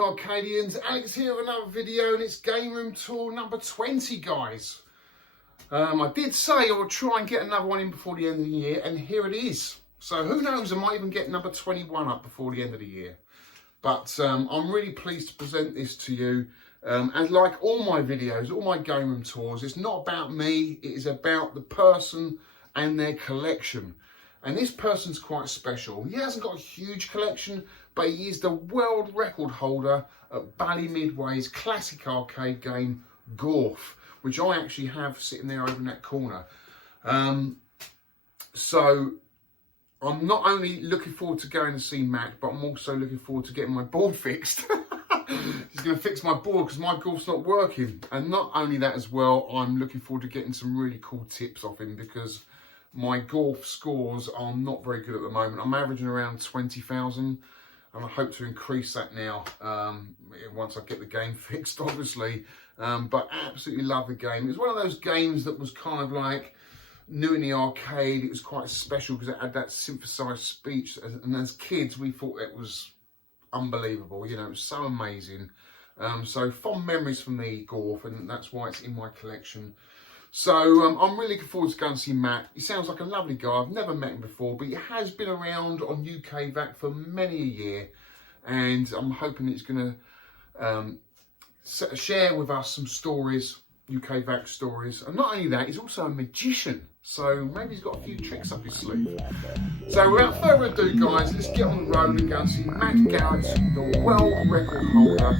Arcadians, Alex here with another video, and it's Game Room Tour number 20, guys. I did say I would try and get another one in before the end of the year, and here it is. So who knows, I might even get number 21 up before the end of the year. But I'm really pleased to present this to you. And like all my videos, all my Game Room tours, it's not about me, it is about the person and their collection. And this person's quite special. He hasn't got a huge collection, but he is the world record holder at Bally Midway's classic arcade game, Gorf, which I actually have sitting there over in that corner. So I'm not only looking forward to going to see Matt, but I'm also looking forward to getting my board fixed. He's going to fix my board because my Gorf's not working. And not only that as well, I'm looking forward to getting some really cool tips off him, because my Gorf scores are not very good at the moment. I'm averaging around 20,000, and I hope to increase that now once I get the game fixed, obviously. But absolutely love the game. It's one of those games that was kind of like new in the arcade. It was quite special because it had that synthesized speech, and as kids we thought it was unbelievable. You know, it was so amazing. So fond memories from the Gorf, and that's why it's in my collection. So I'm really looking forward to going to see Matt. He sounds like a lovely guy. I've never met him before, but he has been around on UK VAC for many a year, and I'm hoping he's going to share with us some stories, UK VAC stories. And not only that, he's also a magician, so maybe he's got a few tricks up his sleeve. So without further ado, guys, let's get on the road and go and see Matt Garrett, the world record holder.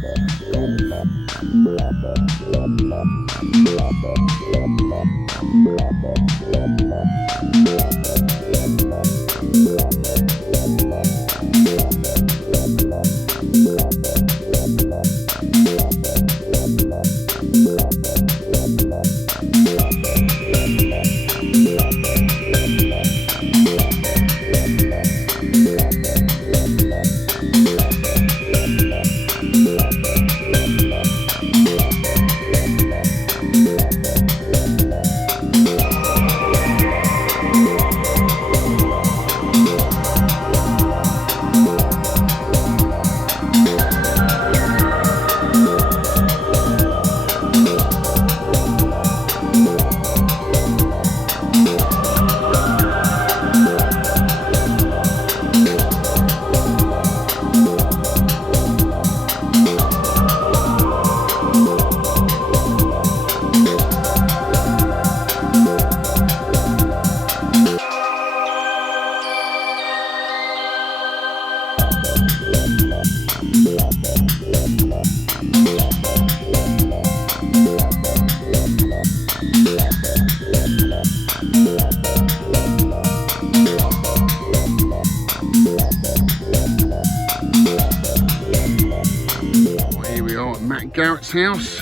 Matt Garrett's house.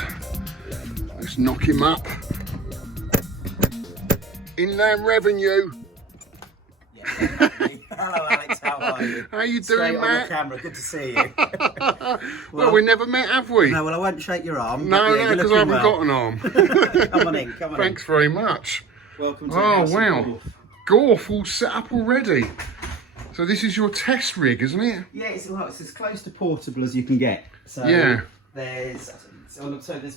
Let's knock him up. Inland Revenue. Yeah, hello Alex, how are you? How you doing, Straight Matt? on the camera, good to see you. well, we never met, have we? No, well I won't shake your arm. No, yeah, because I haven't got an arm. Come on in, come on Thanks very much. Welcome to Oh, the wow. Gorf all set up already. So this is your test rig, isn't it? Yeah, it's as close to portable as you can get. So yeah. There's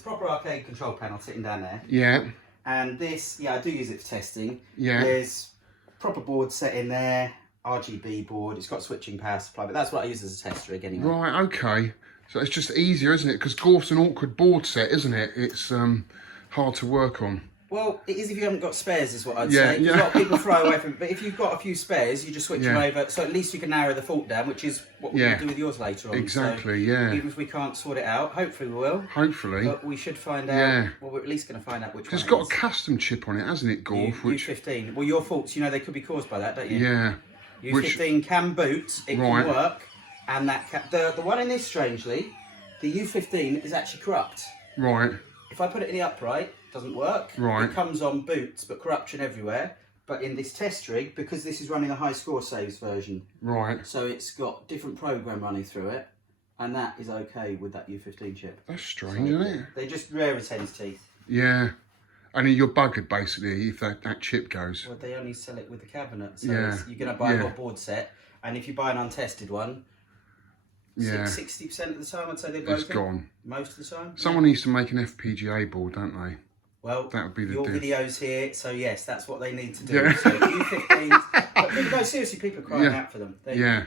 proper arcade control panel sitting down there. Yeah. And this, yeah, I do use it for testing. Yeah. There's proper board set in there, RGB board. It's got switching power supply, but that's what I use as a test rig anyway. Right, okay. So it's just easier, isn't it? Because Gorf's an awkward board set, isn't it? It's hard to work on. Well, it is if you haven't got spares, is what I'd Yeah, say. yeah. A lot of people throw away from it, but if you've got a few spares, you just switch them over, so at least you can narrow the fault down, which is what we're going to do with yours later on. Exactly, so yeah. Even if we can't sort it out, hopefully we will. Hopefully. But we should find out, well, we're at least going to find out which one it's got a custom chip on it, hasn't it, Gorf? U15. Well, your faults, you know, they could be caused by that, don't you? Yeah. U15 can boot, it can work, and that the one in this, strangely, the U15 is actually corrupt. Right. If I put it in the upright, it doesn't work. Right. It comes on boots, but corruption everywhere. But in this test rig, because this is running a high score saves version, right? So it's got different program running through it, and that is okay with that U15 chip. That's strange, isn't it? They're just rare as hen's teeth. Yeah. And you're buggered basically if that chip goes. Well, they only sell it with the cabinet, so yeah. you're going to buy a whole board set, and if you buy an untested one, 60% of the time, I'd say they're broken. It's gone. Most of the time. Someone needs to make an FPGA board, don't they? Well, that would be your video's here, so yes, that's what they need to do. Yeah. So U15s, but people, no, seriously, people are crying out for them.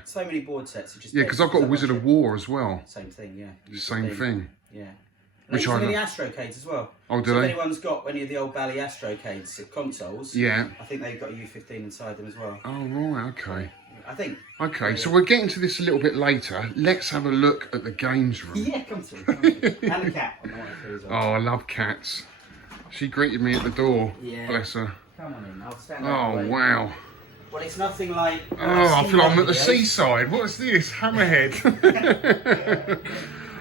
So many board sets are just because I've got a Wizard of War as well. Same thing, yeah. Same thing. Yeah. Which I many Astrocades as well. Oh, do so they? If anyone's got any of the old Bally Astrocades consoles, yeah, I think they've got a U15 inside them as well. Oh right, okay. I think. Okay, so we're getting to this a little bit later. Let's have a look at the games room. Yeah, come through. And the cat on the one as well. Oh, I love cats. She greeted me at the door. Yeah. Bless her. Come on in, I'll stand Oh, wow. Well, it's nothing like... Oh, I feel like I'm at the seaside. What's this? Hammerhead.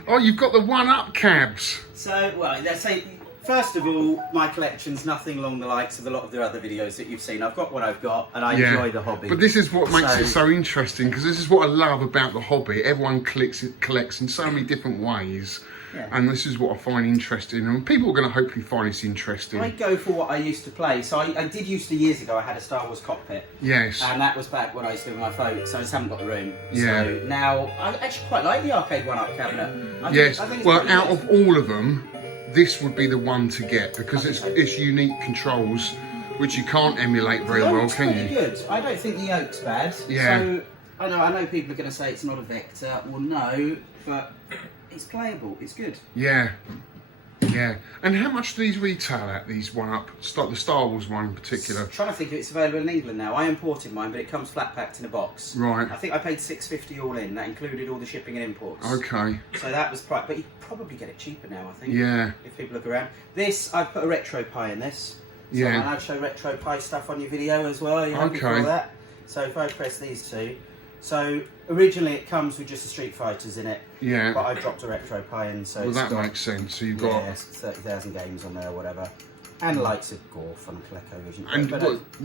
Oh, you've got the OneUp cabs. So, well, let's say, first of all, my collection's nothing along the likes of a lot of the other videos that you've seen. I've got what I've got, and I enjoy the hobby. But this is what makes it so interesting, because this is what I love about the hobby. Everyone collects in so many different ways. Yeah. And this is what I find interesting, and people are going to hopefully find this interesting. I go for what I used to play. So I did used to, years ago, I had a Star Wars cockpit. Yes. And that was back when I used to do my phone, so I just haven't got the room. Yeah. So now, I actually quite like the arcade OneUp cabinet. I think well, out of all of them, this would be the one to get, because it's unique controls, which you can't emulate very well, can you? Good. I don't think the yoke's bad. Yeah. So, I know people are going to say it's not a Vector. Well, no, but... it's playable, it's good. Yeah. Yeah. And how much do these retail at, these OneUp? The Star Wars one in particular? I'm trying to think if it's available in England now. I imported mine, but it comes flat packed in a box. Right. I think I paid $6.50 all in. That included all the shipping and imports. Okay. So that was but you probably get it cheaper now, I think. Yeah. If people look around. This, I've put a RetroPie in this. So yeah. I'll show RetroPie stuff on your video as well. Are you happy for that? So if I press these two. So originally it comes with just the Street Fighters in it. Yeah. But I dropped a RetroPie in, so well, that makes sense. So you've got 30,000 games on there, or whatever, and likes of Gorf and ColecoVision. And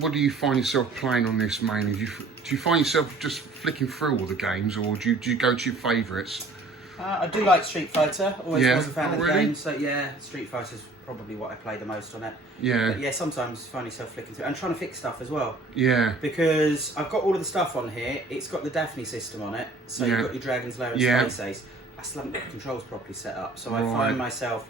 what do you find yourself playing on this mainly? Do you find yourself just flicking through all the games, or do you go to your favourites? I do like Street Fighter. Always was a fan of the really? game. So yeah, Street Fighter's probably what I play the most on it. Yeah. But yeah, sometimes you find yourself flicking through and trying to fix stuff as well. Yeah. Because I've got all of the stuff on here. It's got the Daphne system on it, so you've got your Dragon's Lair and Space Ace. I still haven't got the controls properly set up, so I find myself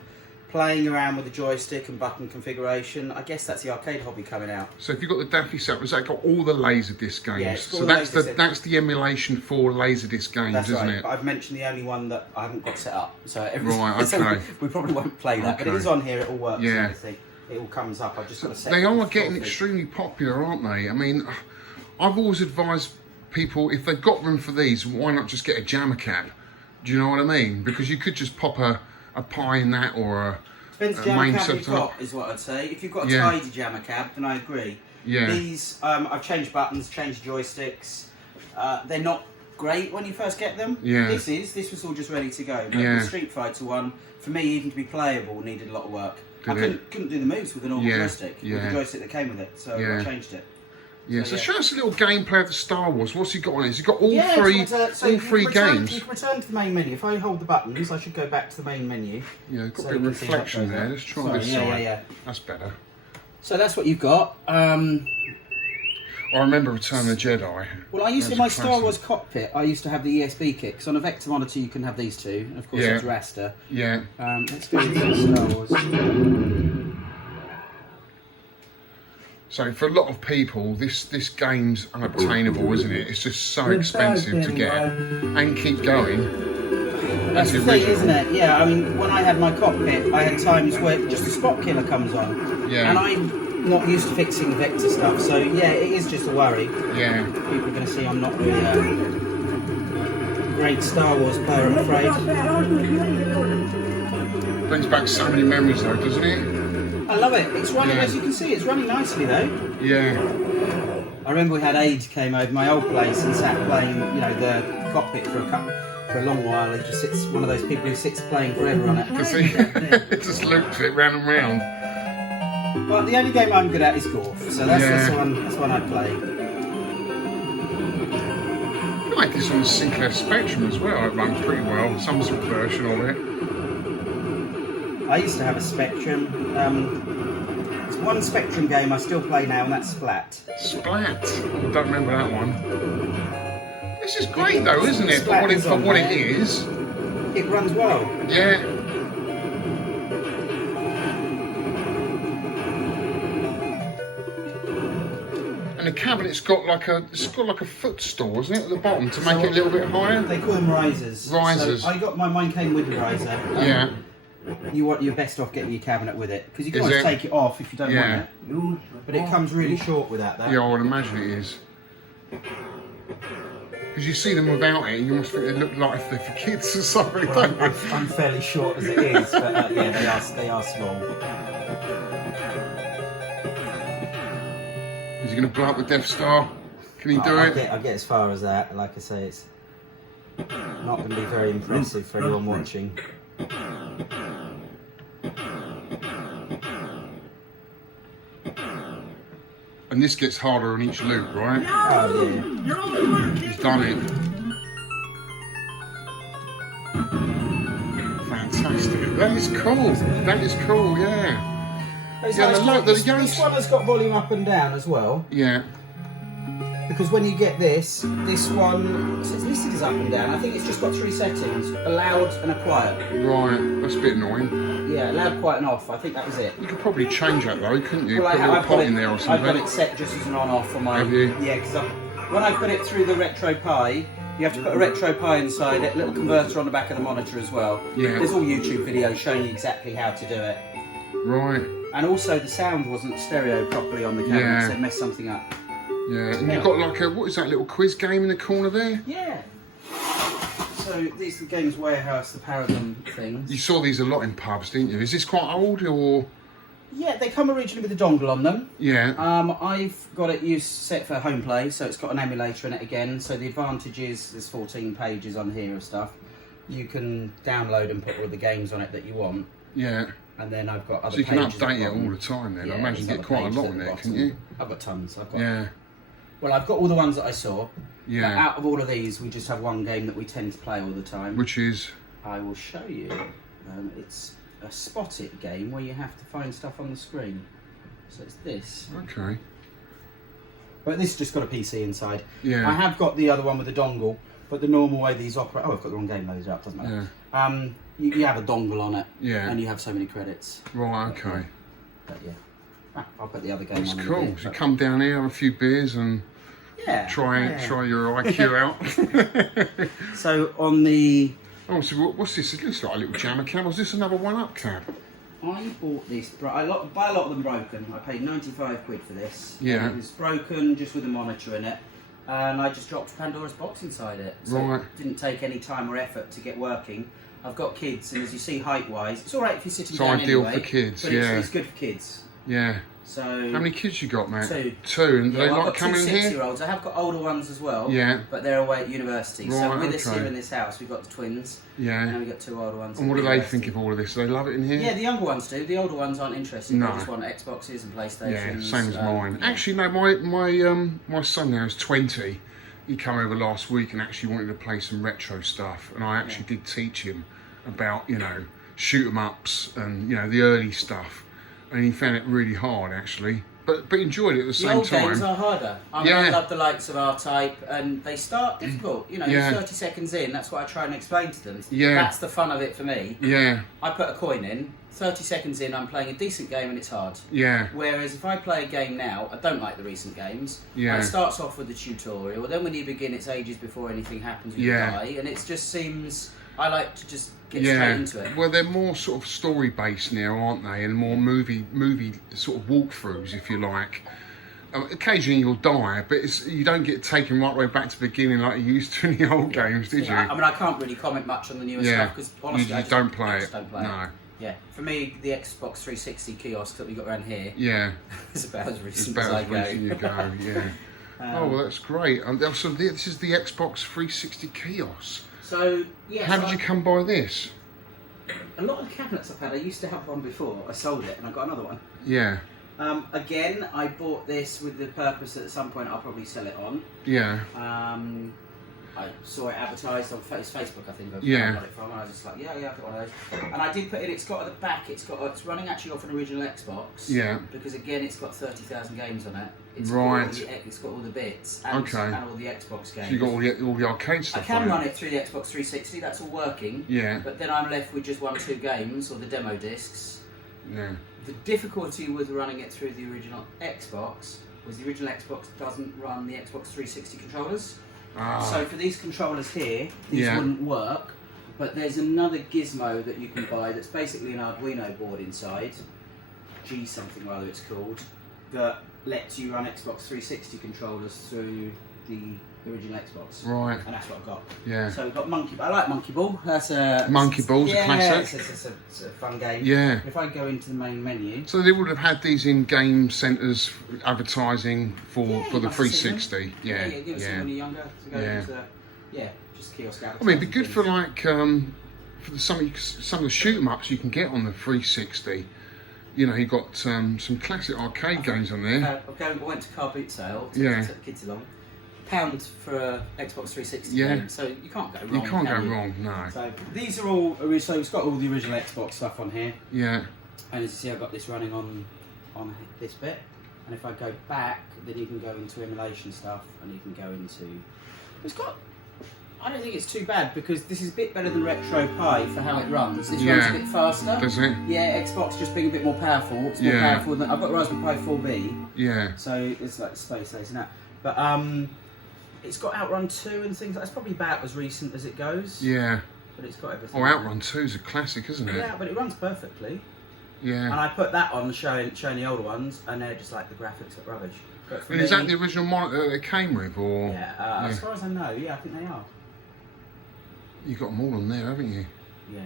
playing around with the joystick and button configuration. I guess that's the arcade hobby coming out. So if you've got the Daphne set, has that got all the Laserdisc games? Yeah, so that's the emulation for Laserdisc games, isn't it? But I've mentioned the only one that I haven't got set up. So okay. We probably won't play that, but it is on here. It all works. Yeah. And everything. It all comes up. I've just got to set. They are getting extremely popular, aren't they? I mean, I've always advised people, if they've got room for these, why not just get a jammer cap? Do you know what I mean? Because you could just pop a pie in that, or depends jammer cab you've got, is what I'd say. If you've got a tidy jammer cab, then I agree. Yeah. These, I've changed buttons, changed joysticks. They're not great when you first get them. Yeah. This was all just ready to go. But the Street Fighter one, for me, even to be playable, needed a lot of work. I couldn't do the moves with a normal joystick, with the joystick that came with it, so I changed it. Yeah, so show us a little gameplay of the Star Wars. What's he got on it? Has he got all three games? You can return to the main menu. If I hold the buttons, I should go back to the main menu. Yeah, got a bit of reflection there. Let's try this side. Yeah. That's better. So that's what you've got. I remember Return of the Jedi. Well, I used to, my Star Wars cockpit, I used to have the ESB kit. So on a Vector monitor, you can have these two. And of course, it's raster. Yeah. Let's go with Star Wars. So for a lot of people, this game's unobtainable, isn't it? It's just so expensive to get and keep going. That's the thing, isn't it? Yeah, I mean, when I had my cockpit, I had times where just the spot killer comes on. Yeah. And I'm not used to fixing the Vector stuff, so yeah, it is just a worry. Yeah. People are going to see I'm not really a great Star Wars player, I'm afraid. Brings back so many memories though, doesn't it? I love it. It's running, as you can see, it's running nicely though. Yeah. I remember we had Aid came over my old place and sat playing, the cockpit for a long while. He just sits, one of those people who sits playing forever on it. Does he? It just loops it round and round. Well, the only game I'm good at is Gorf, so that's one I play. I like this on the Sinclair Spectrum as well. It runs pretty well, some sort of version of it. I used to have a Spectrum. It's one Spectrum game I still play now, and that's Splat. Splat? I don't remember that one. This is great though, isn't it? For what it is. It runs well. Yeah. And the cabinet's got like a footstool, isn't it, at the bottom to make it a little bit higher? They call them risers. Risers. So I got mine came with the riser. Yeah. You're best off getting your cabinet with it because you can always take it off if you don't want it. But it comes really short without that. Yeah, I would imagine it is. Because you see them without it, and you must think they look like if they're for kids or something, don't they? I'm fairly short as it is, but yeah, they are small. Is he going to blow up the Death Star? Can he do it? I'll get as far as that. Like I say, it's not going to be very impressive for anyone watching. And this gets harder on each loop, right? Oh yeah. He's done it. Fantastic. That is cool. That is cool, yeah. This one has got volume up and down as well. Yeah. Because when you get this one, it's listed as up and down. I think it's just got 3 settings: a loud and a quiet. Right, that's a bit annoying. Yeah, loud, quiet and off. I think that was it. You could probably change that though, couldn't you? Well, put a little pot in there or something. I've got it set just as an on-off for my... Have you? Yeah, because when I put it through the Retro Pi, you have to put a Retro Pi inside it, a little converter on the back of the monitor as well. Yeah. There's all YouTube videos showing you exactly how to do it. Right. And also the sound wasn't stereo properly on the cabinet, so it messed something up. Yeah, and you've got like a, what is that little quiz game in the corner there? Yeah. So these are the Games Warehouse, the Paradigm things. You saw these a lot in pubs, didn't you? Is this quite old or? Yeah, they come originally with a dongle on them. Yeah. I've got it set for home play, so it's got an emulator in it again. So the advantage is there's 14 pages on here of stuff. You can download and put all the games on it that you want. Yeah. And then I've got other pages. So you can pages update it all the time then. I imagine you get quite a lot in there, can you? I've got tons. Yeah. Well, I've got all the ones that I saw. Yeah. But out of all of these, we just have one game that we tend to play all the time. Which is? I will show you. It's a spot it game where you have to find stuff on the screen. So it's this. Okay. But this has just got a PC inside. Yeah. I have got the other one with the dongle, but the normal way these operate... Oh, I've got the wrong game loaded up, doesn't matter. Yeah. You have a dongle on it. Yeah. And you have so many credits. Right, okay. But yeah. I'll put the other game on. It's cool. So you come down here, have a few beers and try your IQ out. So on the... Oh, so what's this? It looks like a little jammer cab. Was this another OneUp cab? I bought this, buy a lot of them broken. I paid 95 quid for this. Yeah. It was broken, just with a monitor in it. And I just dropped Pandora's box inside it. So it didn't take any time or effort to get working. I've got kids, and as you see height-wise, it's all right if you're sitting down ideal anyway, for kids, but it's good for kids. Yeah. So how many kids you got, Matt? 2. 2, and do they like coming in here? 6-year-olds. I have got older ones as well. Yeah. But they're away at university. Right, so with us here in this house, we've got the twins. Yeah. And we've got 2 older ones. And what do they think of all of this? Do they love it in here? Yeah, the younger ones do. The older ones aren't interested. No. They just want Xboxes and PlayStations. Yeah, same as mine. Yeah. Actually, no, my son now is 20. He came over last week and actually wanted to play some retro stuff, and I actually did teach him about, you know, shoot 'em ups and, you know, the early stuff, and he found it really hard actually, but enjoyed it at the same time. The old games are harder. I love the likes of R-Type, and they start difficult. You know, 30 seconds in, that's what I try and explain to them. Yeah. That's the fun of it for me. Yeah. I put a coin in, 30 seconds in, I'm playing a decent game and it's hard. Yeah. Whereas if I play a game now, I don't like the recent games. Yeah. It starts off with the tutorial, then when you begin, it's ages before anything happens and you die, and it just seems... I like to just get straight into it. Well, they're more sort of story based now, aren't they? And more movie sort of walkthroughs, if you like. Occasionally you'll die, but you don't get taken right way back to the beginning like you used to in the old games, did you? I mean, I can't really comment much on the newer stuff because honestly, I don't play it. No. Yeah, for me, the Xbox 360 kiosk that we got around here. Yeah. is about as recent as I go. You go. Yeah. Oh, well, that's great. And also, this is the Xbox 360 kiosk. So, how did you come by this? A lot of the cabinets I've had, I used to have one before. I sold it and I got another one. Yeah. Again, I bought this with the purpose that at some point I'll probably sell it on. Yeah. I saw it advertised on Facebook, I think. I got it from, and I was just like, yeah, I've got one of those. And I did put it. It's got at the back. It's running actually off an original Xbox. Yeah. Because again, it's got 30,000 games on it. It's it's got all the bits and, and all the Xbox games. So you got all the arcade stuff. I can run it through the Xbox 360. That's all working. Yeah. But then I'm left with just 1 or 2 games or the demo discs. Yeah. The difficulty with running it through the original Xbox was the original Xbox doesn't run the Xbox 360 controllers. So for these controllers here, these wouldn't work. But there's another gizmo that you can buy that's basically an Arduino board inside, G something rather it's called, that lets you run Xbox 360 controllers through the original Xbox. Right. And that's what I've got. Yeah. So we've got Monkey Ball. I like Monkey Ball. That's a Monkey Ball's a classic. It's a fun game. Yeah. If I go into the main menu. So they would have had these in game centres advertising for the 360. Yeah, give us them when you're younger to go into just kiosk advertising. I mean, it'd be good for like for some of the shoot 'em ups you can get on the 360. You know, you got some classic arcade games on there. I went to car boot sale to take the kids along. £1 for a Xbox 360 game, so you can't go wrong. You can't go wrong, no. So these are all. So it's got all the original Xbox stuff on here. Yeah. And as you see, I've got this running on this bit. And if I go back, then you can go into emulation stuff, and you can go into. It's got. I don't think it's too bad because this is a bit better than Retro Pi for how it runs. This runs a bit faster. Does it? Yeah, Xbox just being a bit more powerful. It's more powerful than I've got Raspberry Pi 4B. Yeah. So it's like Space Ace and that. But it's got Outrun 2 and things. That's probably about as recent as it goes. Yeah. But it's got everything. Oh, Outrun 2 is a classic, isn't it? Yeah, but it runs perfectly. Yeah. And I put that on showing the older ones, and they're just like the graphics are rubbish. And is that the original monitor that it came with, or? Yeah. As far as I know, yeah, I think they are. You've got them all on there, haven't you? Yeah.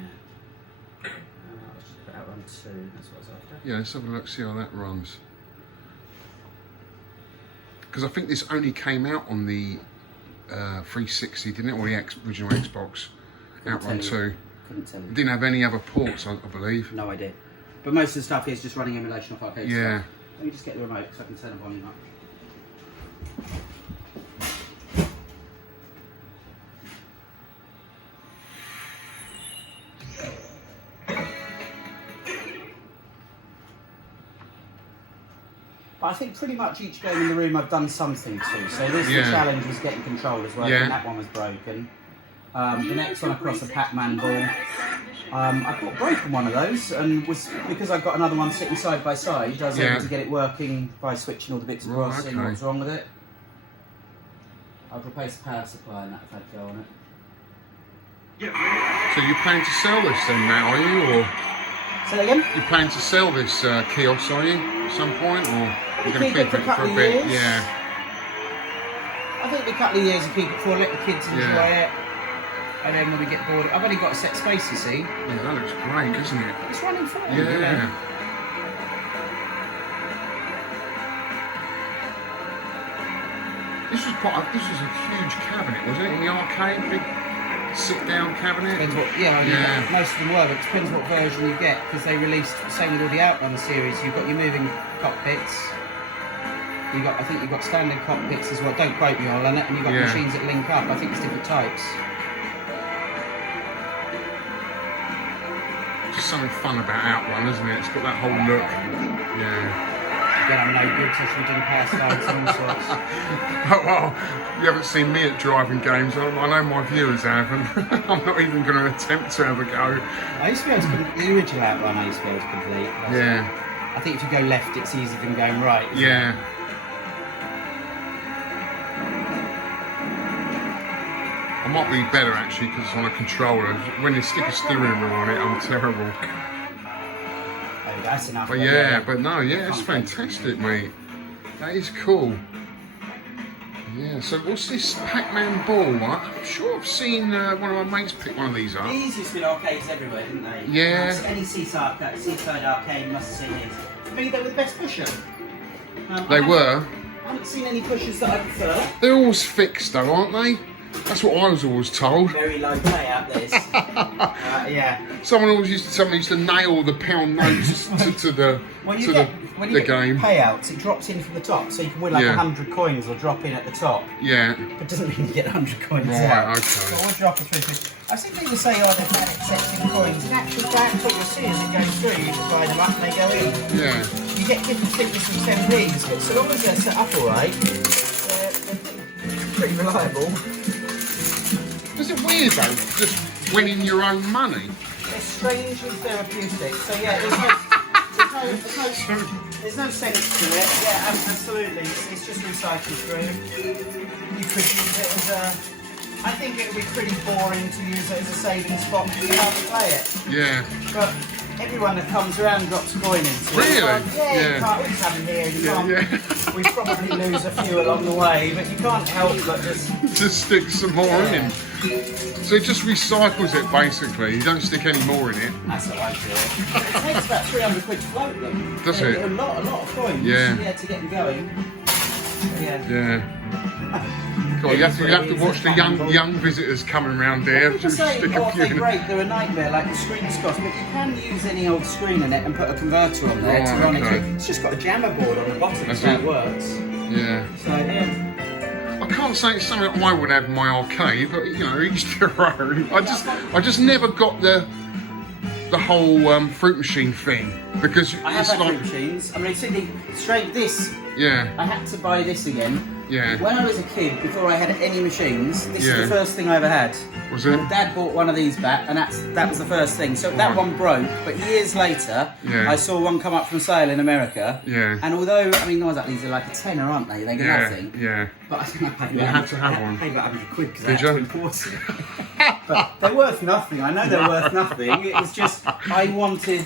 Let's just put Outrun 2. That's what I was after. Yeah, let's have a look, see how that runs. Because I think this only came out on the 360, didn't it? Or the original Xbox. Outrun 2. Couldn't tell you. It didn't have any other ports, I believe. No idea. But most of the stuff here is just running emulation off arcade stuff. Let me just get the remote so I can turn the volume up. I think pretty much each game in the room I've done something to. So this the challenge was getting controllers working. That one was broken. The next one across the Pac-Man ball. I got broken one of those, and because I've got another one sitting side by side, I was able to get it working by switching all the bits across, seeing what was wrong with it. I've replaced the power supply and that I've had to go on it. So you planning to sell this then, Matt, are you? Or say that again? You planning to sell this kiosk, are you, at some point, or you're going to keep it for a bit? Years. Yeah. I think a couple of years and keep it for let the kids enjoy it. And then when we get bored, I've only got a set space, you see. Yeah, that looks great, doesn't it? It's running fine. Yeah. This was a huge cabinet, wasn't it? In the arcade, big sit-down cabinet. Depends what, most of them were, but it depends what version you get because they released. Same with all the Outrun series. You've got your moving cockpits. I think you've got standard cockpits as well. Don't quote me on it. And you've got machines that link up. I think it's different types. Just something fun about Outrun, isn't it? It's got that whole look. Yeah. Again, I'm no good, so we didn't pass slides and all sorts. Well, you haven't seen me at driving games. I know my viewers haven't. I'm not even going to attempt to have a go. I used to be able to complete the original Outrun. I used to be able to complete. I think if you go left, it's easier than going right. Yeah. I might be better actually because it's on a controller. When you stick a steering wheel on it, I'm terrible. Oh, that's enough. But it's fantastic, mate. That is cool. Yeah, so what's this Pac-Man ball? I'm sure I've seen one of my mates pick one of these up. These used to be in arcades everywhere, didn't they? Yeah. Any seaside arcade must have seen these. For me, they were the best pusher. They were. I haven't seen any pushers that I prefer. They're always fixed though, aren't they? That's what I was always told. Very low payout, this. Yeah. Someone always used to tell me used to nail the pound notes to the when to you the get game. Payouts, it drops in from the top, so you can win like 100 coins or drop in at the top. Yeah. But it doesn't mean you get 100 coins. Right, okay. So we'll drop a 50. I think people say, oh, they've had accepting coins. In actual fact, what you'll see as it goes through, you just line them up and they go in. Yeah. You get different thickness of 10p's, but so long as they're set up alright, they're pretty reliable. Is it weird though, just winning your own money? They're strangely therapeutic. So yeah, there's no sense to it. Yeah, absolutely. It's just recycled through. You could use it as a... I think it would be pretty boring to use it as a saving spot because you can't play it. Yeah. But everyone that comes around drops a coin into it. Really? Like, yeah, you can't, we just have them here. You can't. We probably lose a few along the way, but you can't help but just stick some more in. So it just recycles it basically. You don't stick any more in it. That's what I do. It takes about 300 quid to float them. Does it? A lot of coins. Yeah. Yeah, to get them going. Yeah. God, you have to watch the young visitors coming around here. People say, oh, they break, they're a nightmare, like the screen's cost, but you can use any old screen in it and put a converter on there to run it. It's just got a jammer board on the bottom, that's so it works. Yeah. So, yeah. I can't say it's something I would have in my arcade, but you know, each their own. I just never got the whole fruit machine thing because I have had fruit machines. I mean, straight this. Yeah. I had to buy this again. Yeah. When I was a kid, before I had any machines, this is the first thing I ever had. Was it? My dad bought one of these back, and that was the first thing. So that one broke, but years later, I saw one come up from sale in America. Yeah. And although, I mean, these are like a tenner, aren't they? They're nothing. Yeah. But I think I paid you had to have one. I paid about 100 quid because I had to import it. But they're worth nothing. I know they're worth nothing. It was just, I wanted...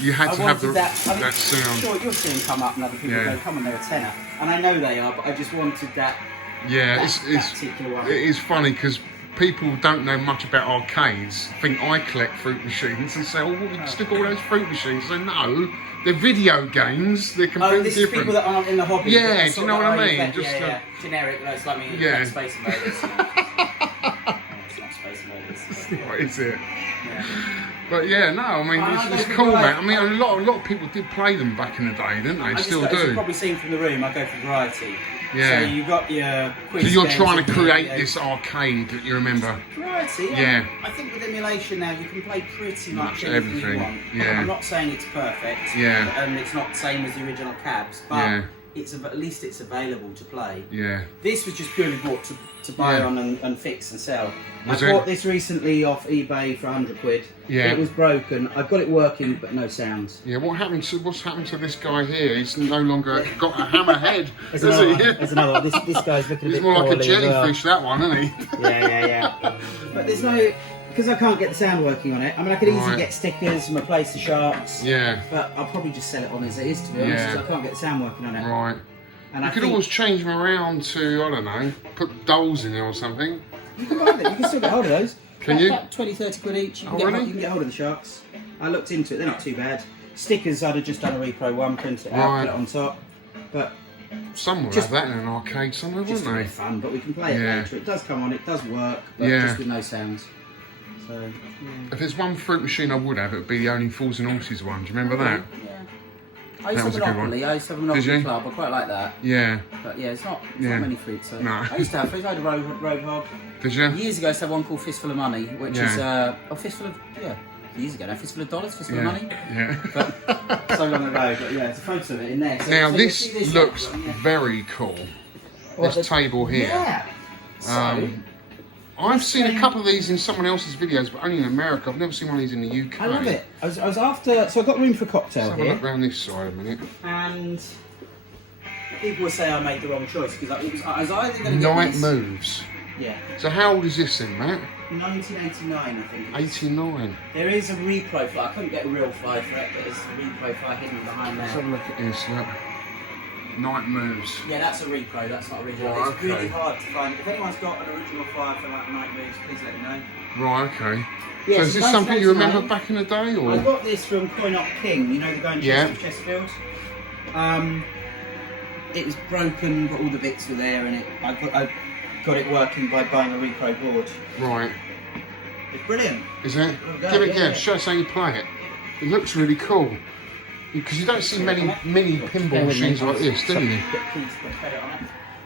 You had to have that sound. Sure, you'll see them come up and other people go, come on, they're a tenner. And I know they are, but I just wanted that. Yeah, that particular one. It is funny because people don't know much about arcades. Think I collect fruit machines and say, oh, well, we can stick all those fruit machines. So no, they're video games. They're completely different. People that aren't in the hobby. Yeah, do you know what I mean? Generic, it's like me, Space Invaders. It's not Space Invaders. What is it? Yeah. But yeah, no, I mean, it's cool, man. I mean, a lot of people did play them back in the day, didn't they? Still do. As you've probably seen from the room, I go for variety. Yeah. So you've got your quiz. So you're trying to create this arcade that you remember. Variety. Yeah. I think with emulation now, you can play pretty much everything you want. Yeah. I'm not saying it's perfect. Yeah. And it's not the same as the original cabs, but at least it's available to play. Yeah. This was just purely bought to buy on and fix and sell. I Was bought this recently off eBay for 100 quid. Yeah. It was broken. I've got it working, but no sounds. Yeah. What's happened to this guy here? He's no longer got a hammerhead. There's another one. This guy's looking a bit He's more like a jellyfish, well. that one, isn't he? Yeah. But there's no... Because I can't get the sound working on it. I mean, I could easily get stickers and replace the sharks. Yeah. But I'll probably just sell it on as it is, to be honest, because I can't get the sound working on it. Right. And you could always change them around to, I don't know, put dolls in there or something. You can buy them. You can still get hold of those. Can you? About 20, 30 quid each. You can get hold of the sharks. I looked into it. They're not too bad. Stickers, I'd have just done a repro one, printed it out, put it on top. But some will have that in an arcade somewhere, wouldn't they? Just fun, but we can play it later. It does come on, it does work, but just with no sounds. So, if there's one fruit machine I would have, it would be the Only Fools and Horses one. Do you remember that? Yeah. I used to have Monopoly. I used to have a Monopoly club. I quite like that. Yeah. But yeah, it's not many fruits. So. No. I used to have fruits. I had a road hog. Did you? Years ago, I used to have one called Fistful of Money, which is Fistful of years ago. No, Fistful of Dollars, Fistful of Money. Yeah. But so long ago. But yeah, it's a photo of it in there. So, now this looks very cool. This table here. Yeah. So, I've seen a couple of these in someone else's videos, but only in America. I've never seen one of these in the UK. I love it. I was after, so I got room for a cocktail here. Let's have a look round this side a minute. And people would say I made the wrong choice because I was either going to get Night Moves. Yeah. So how old is this then, Matt? 1989, I think. 89. There is a repro fly. I couldn't get a real fly for it, but there's a repro fly hidden behind there. Let's have a look at this. Look. Night Moves. Yeah, that's a repro, that's not original. Right, it's really hard to find. If anyone's got an original flyer for like Night Moves, please let me know. Right, okay. Yeah, so is this something you remember back in the day? Or? I got this from OneUp King, you know the guy in Chesterfield? It was broken, but all the bits were there, and got it working by buying a repro board. Right. It's brilliant. Is it? Give it a go. Show us how you play it. It looks really cool. Because you don't see many pinball machines like this, do you?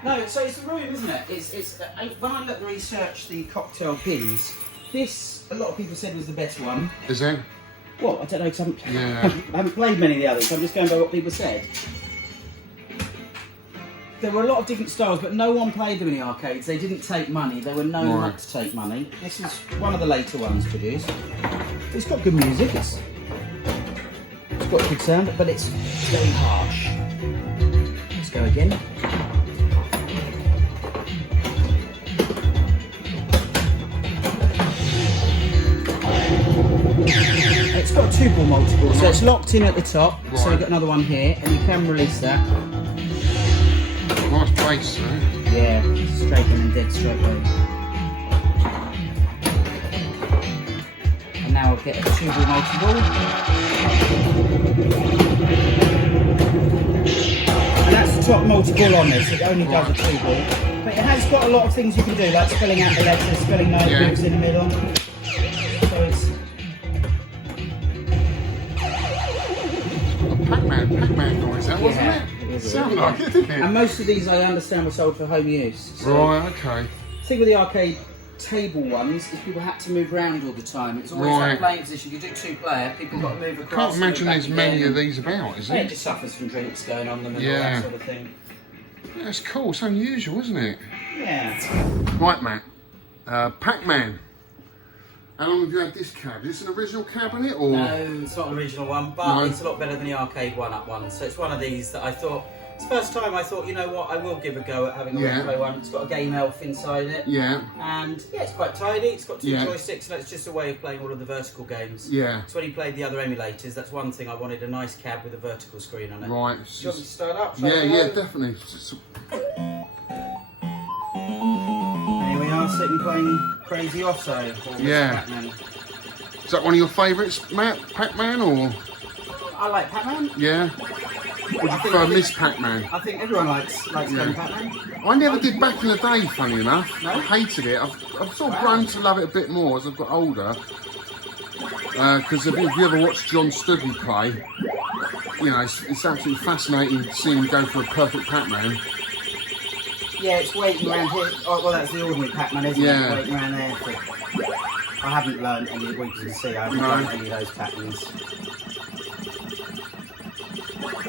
No, so it's the room, isn't it? It's when I looked research the cocktail pins, this a lot of people said was the best one. Is it? Well, I don't know, because I haven't played many of the others, so I'm just going by what people said. There were a lot of different styles, but no one played them in the arcades. They didn't take money. They were known not to take money. This is one of the later ones produced. It's got good music. It's got a good sound, but it's very harsh. Let's go again. It's got a 2-ball multi-ball, so it's locked in at the top. Right. So we've got another one here, and you can release that. Nice bass, eh? Yeah, straight in and dead straight away. And now I'll get a 2-ball multi-ball. And that's the top multi-ball on this, it only does a 2-ball. But it has got a lot of things you can do, like spelling out the letters, spelling notebooks in the middle. So it's... Pac-Man noise, that wasn't it? It sounded like it, didn't it? And most of these, I understand, were sold for home use. So right, okay. The thing with the arcade table ones is people had to move around all the time. It's always like playing position. You do 2-player, people got to move across. I can't imagine there's many of these about, is it? It just suffers from drinks going on them and all that sort of thing. Yeah, it's cool. It's unusual, isn't it? Yeah. Right, Matt. Pac-Man. How long have you had this cab? Is this an original cabinet or? No, it's not an original one, but it's a lot better than the arcade OneUp one. So it's one of these that I thought, it's the first time I thought, you know what, I will give a go at having a retro one. It's got a game elf inside it. Yeah. And it's quite tidy. It's got 2 joysticks, and it's just a way of playing all of the vertical games. Yeah. So when you played the other emulators, that's one thing. I wanted a nice cab with a vertical screen on it. Right. Do you want me to start up? Yeah, definitely. Here we are, sitting playing Crazy Otto. Yeah. Pac-Man. Is that one of your favourites, Matt? Pac-Man or? I like Pac-Man. Yeah. Would you prefer Miss Pac-Man? I think everyone likes playing Pac-Man. I never did back in the day, funny enough. No? I hated it. I've sort of grown to love it a bit more as I've got older. Because if you ever watched John Studley play, you know, it's absolutely fascinating seeing him go for a perfect Pac-Man. Yeah, it's waiting around here. Oh, well, that's the ordinary Pac-Man, isn't it? Waiting around there. I haven't learned any, well, you can see, I haven't learned any of those patterns.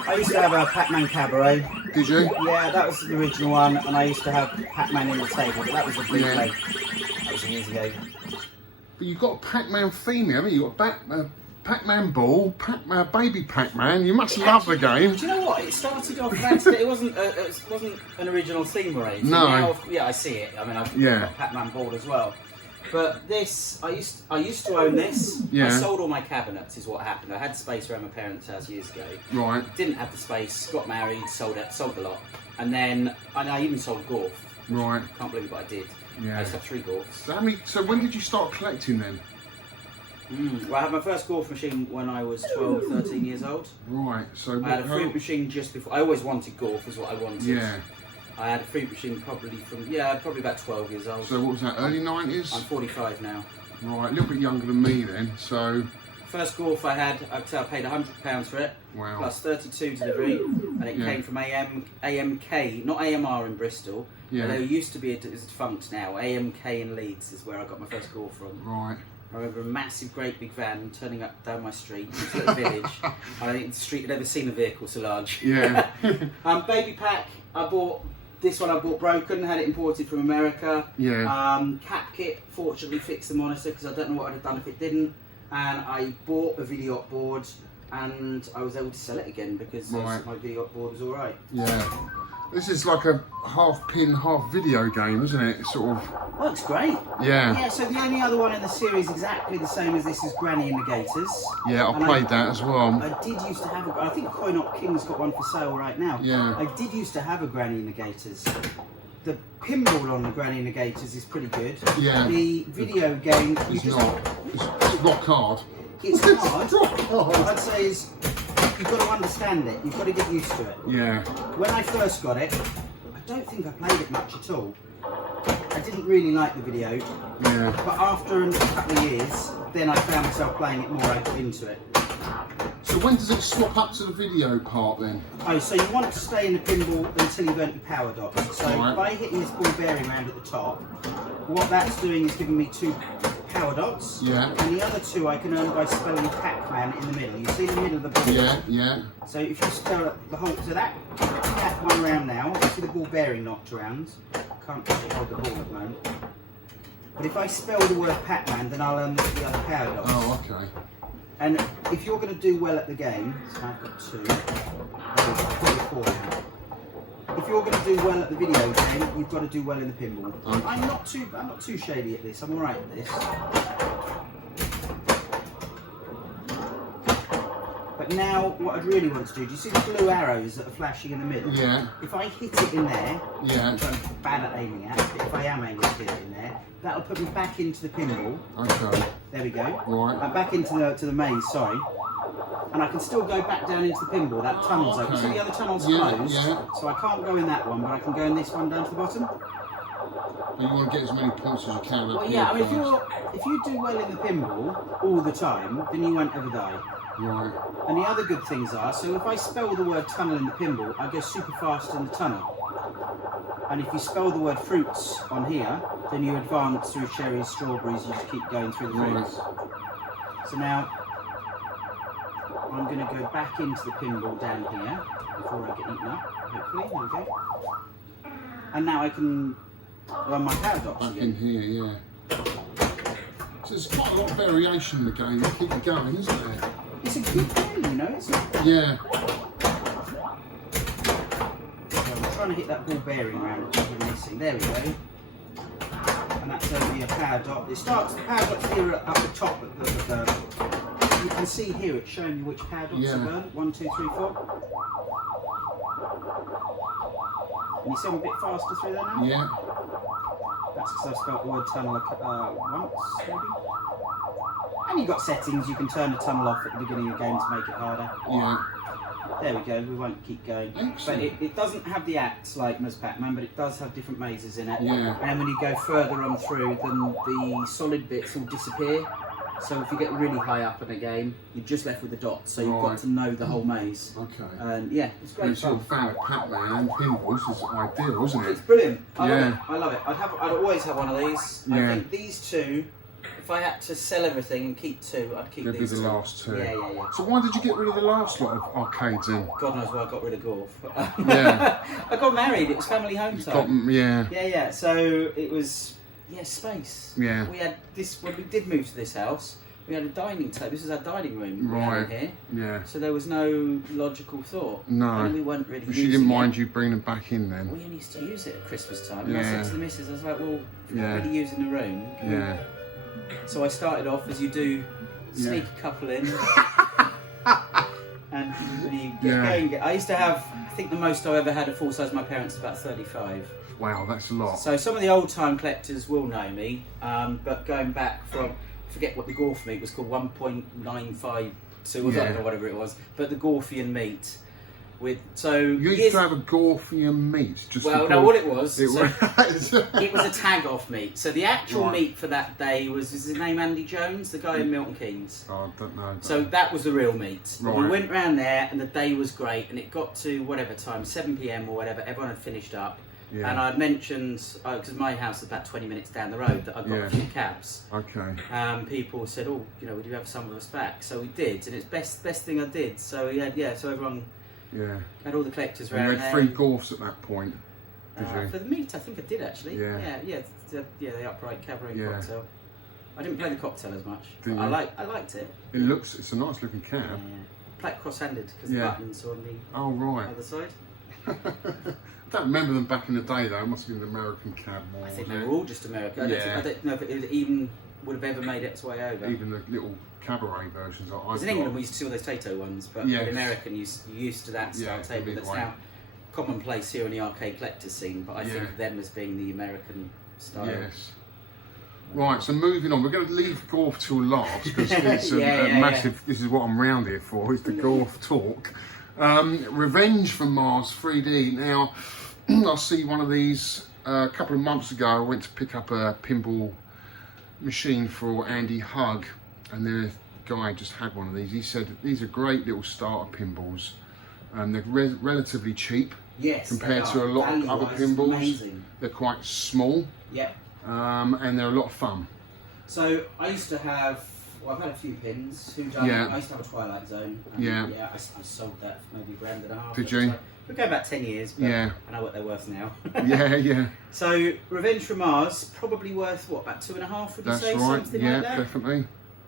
I used to have a Pac-Man Cabaret. Did you? Yeah, that was the original one, and I used to have Pac-Man in the table, but that was a bootleg. That was years ago. But you've got a Pac-Man theme here, haven't you? You've got Pac-Man Ball, Baby Pac-Man. You must love the game. Do you know what? It started off it wasn't an original theme or anything. No. Now, yeah, I see it. I mean, I've got Pac-Man Ball as well. But this, I used to own this. Yeah. I sold all my cabinets, is what happened. I had space around my parents' house years ago. Right. Didn't have the space, got married, sold the lot. And then, I even sold Gorf. Right. Can't believe it, but I did. Yeah. I used to have 3 Gorfs. So when did you start collecting then? Well, I had my first Gorf machine when I was 12, 13 years old. Right, so... I had a fruit machine just before. I always wanted Gorf, is what I wanted. Yeah. I had a fruit machine probably about 12 years old. So what was that, early 90s? I'm 45 now. Right, a little bit younger than me then, so... First Gorf I had, I paid £100 for it, plus 32 delivery, and it came from AMK, not AMR in Bristol. Yeah. There used to be, it's defunct now, AMK in Leeds is where I got my first Gorf from. Right. I remember a massive, great big van turning up down my street, it's a little village. I don't think the street had ever seen a vehicle so large. Yeah. Baby Pac, this one I bought broken, had it imported from America. Yeah. Cap kit, fortunately fixed the monitor because I don't know what I'd have done if it didn't. And I bought a video board and I was able to sell it again because my video board was alright. Yeah. This is like a half pin, half video game, isn't it? It's sort of... Oh, it's great. Yeah. Yeah, so the only other one in the series exactly the same as this is Granny and the Gators. Yeah, I played that as well. I did used to have I think Coin-Op King's got one for sale right now. Yeah. I did used to have a Granny and the Gators. The pinball on the Granny and the Gators is pretty good. Yeah. The video game... It's rock hard. It's hard. I'd say is... You've got to understand it. You've got to get used to it. Yeah. When I first got it, I don't think I played it much at all. I didn't really like the video. Yeah. But after a couple of years, then I found myself playing it more. I got into it. So when does it swap up to the video part then? Oh, so you want to stay in the pinball until you've earned your power dots. So by hitting this ball bearing round at the top, what that's doing is giving me 2 power dots. Yeah. And the other 2 I can earn by spelling Pac-Man in the middle. You see the middle of the ball? Yeah, yeah. So if you spell the whole, so that one round now, you see the ball bearing knocked around. Can't actually hold the ball at the moment. But if I spell the word Pac-Man, then I'll earn the other power dots. Oh, okay. And if you're going to do well at the game, so I've got 2, probably 4 now. If you're going to do well at the video game, you've got to do well in the pinball. Okay. I'm not too shady at this. I'm all right at this. But now, what I'd really want to do you see the blue arrows that are flashing in the middle? Yeah. If I hit it in there, yeah. which I'm bad at aiming at, but if I am aiming to hit it in there, that'll put me back into the pinball. Okay. There we go. Right. Back into the maze, sorry. And I can still go back down into the pinball. That tunnel's open. So the other tunnel's closed. Yeah. So I can't go in that one, but I can go in this one down to the bottom. And you want to get as many points as you can. Well, yeah. I mean, if you do well in the pinball all the time, then you won't ever die. Right. And the other good things are, so if I spell the word tunnel in the pinball, I go super fast in the tunnel. And if you spell the word fruits on here, then you advance through cherries, strawberries, you just keep going through the fruits. Right. So now, I'm going to go back into the pinball down here, before I get eaten up, hopefully, there we go. And now I can run my power dots back again. in here, yeah. So there's quite a lot of variation in the game to keep it going, isn't there? It's a good game, you know, it's not... Yeah. I'm trying to hit that ball bearing round which I've been missing. There we go. And that's only a power dot. It starts, the power dot's here up the top of the you can see here it's showing you which power dots are burned. 1, 2, 3, 4. Can you see I'm a bit faster through there now? Yeah. That's because I've spelled the word tunnel once, maybe. And you've got settings, you can turn the tunnel off at the beginning of the game to make it harder. Yeah. There we go, we won't keep going. Excellent. But it doesn't have the acts like Ms. Pac-Man, but it does have different mazes in it. Yeah. And when you go further on through, then the solid bits will disappear. So if you get really high up in a game, you're just left with the dots. So you've got to know the whole maze. Okay. And yeah, it's great You're sort of fan of Pac-Man and pinball. This is ideal, isn't it? It's brilliant. I Yeah. love it. I love it. I'd always have one of these. Yeah. I think these 2, if I had to sell everything and keep 2, I'd keep They'd these be the 2. last 2. Yeah. So why did you get rid of the last lot of arcades then? God knows why I got rid of Gorf. Yeah. I got married. It was family home time. Yeah. Yeah. So it was space. Yeah. We had this when we did move to this house. We had a dining table. This is our dining room Right. here. Yeah. So there was no logical thought. No. And we weren't really. But she didn't mind you bringing them back in then. We only used to use it at Christmas time. Yeah. And I said to the missus, I was like, well, if you're not really using the room. Yeah. So I started off as you do, sneak a couple in. And when you get going, I used to have, I think the most I ever had a full size of my parents about 35. Wow, that's a lot. So some of the old time collectors will know me, but going back from, I forget what the Gorf meat was called, 1.952 or something or whatever it was, but the Gorfian meat. You used to have a Gorfian meat. What it was, it was a tag off meat. So the actual meat for that day was his name Andy Jones, the guy in Milton Keynes. Oh, I don't know. So that was the real meat. Right. We went round there and the day was great, and it got to whatever time, 7 PM or whatever, everyone had finished up. Yeah. And I mentioned, because my house is about 20 minutes down the road, that I got a few cabs. Okay. People said, oh, would you have some of us back? So we did, and it's best thing I did. So we had, so everyone had all the collectors around there. You had 3 Gorfs at that point, did you? For the meat, I think I did actually. Yeah. The upright cabaret cocktail. I didn't play the cocktail as much. I liked it. It's a nice looking cab. Yeah. Play it cross-handed because the buttons are on the other side. I don't remember them back in the day though. It must have been an American cab more. I think they were all just American. I don't know if it even would have ever made its way over. Even the little cabaret versions that I've in England we used to see all those Tato ones, but in American you're used to that style table that's now commonplace here on the arcade collector scene, but I think of them as being the American style. Yes. Right, so moving on, we're going to leave Gorf till last because it's a massive, this is what I'm round here for, is the Gorf talk. Revenge from Mars 3D. Now, I see one of these a couple of months ago. I went to pick up a pinball machine for Andy Hug, and the guy just had one of these. He said these are great little starter pinballs. They're relatively cheap, yes, compared to a lot of other pinballs. Amazing. They're quite small, yep. And they're a lot of fun. So I used to have, well, I've had a few pins. Yeah. I used to have a Twilight Zone. Yeah. Yeah, I sold that for maybe $1.50. Did you? We go back 10 years, but Yeah. I know what they're worth now. Yeah, yeah. So Revenge from Mars, probably worth, what, about 2.5, would you That's say? right. Something Yeah, like that? definitely.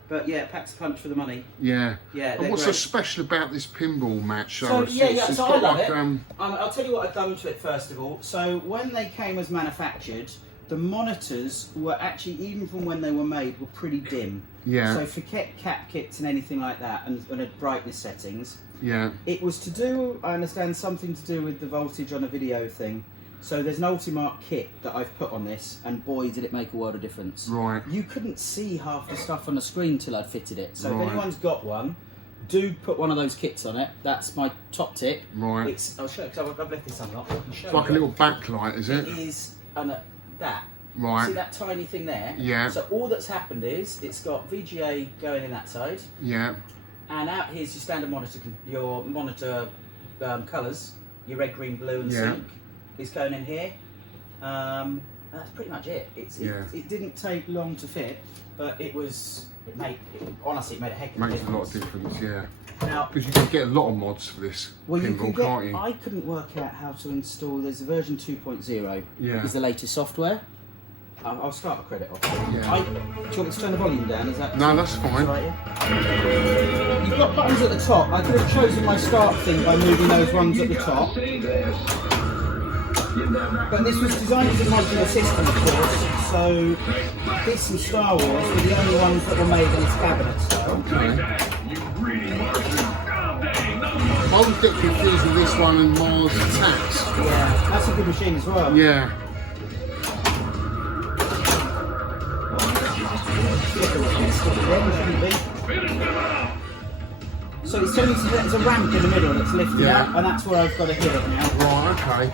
But yeah, it packs a punch for the money. Yeah. Yeah. And what's so great. special about this pinball match? So yeah, it's so I got love like, it. I'll tell you what I've done to it first of all. So when they came as manufactured, the monitors were actually, even from when they were made, were pretty dim. Yeah. So forget cap kits and anything like that, and brightness settings. Yeah. It was to do, I understand, something to do with the voltage on a video thing. So there's an Ultimark kit that I've put on this, and boy did it make a world of difference. Right. You couldn't see half the stuff on the screen till I'd fitted it. So Right. if anyone's got one, do put one of those kits on it. That's my top tip. Right. I'll show you, because I've left this unlocked. I can show It's like a you. little backlight, is it? It is that. Right. See that tiny thing there? Yeah. So all that's happened is it's got VGA going in that side, Yeah. and out here's your standard monitor. Your monitor colours, your red, green, blue, and Yeah. sync is going in here. That's pretty much it. It didn't take long to fit, but honestly, it made a heck of a Makes difference. a lot of difference, yeah. Now, Because you can get a lot of mods for this pinball, can't you? I couldn't work out how to install. There's a version 2.0. Yeah. Is the latest software. I'll start a credit off. Yeah. Do you want me to turn the volume down? Is that? No, that's fine. Right, yeah? You've got buttons at the top. I could have chosen my start thing by moving those ones at the top. But this was designed as a modular system, of course. So this and Star Wars were the only ones that were made in this cabinet style. Okay. I was a bit confused with this one and Mars Attacks. Yeah, that's a good machine as well. Yeah. So it's telling me there's a ramp in the middle that's lifted Yeah. out, and that's where I've got to hit it now. Right, okay.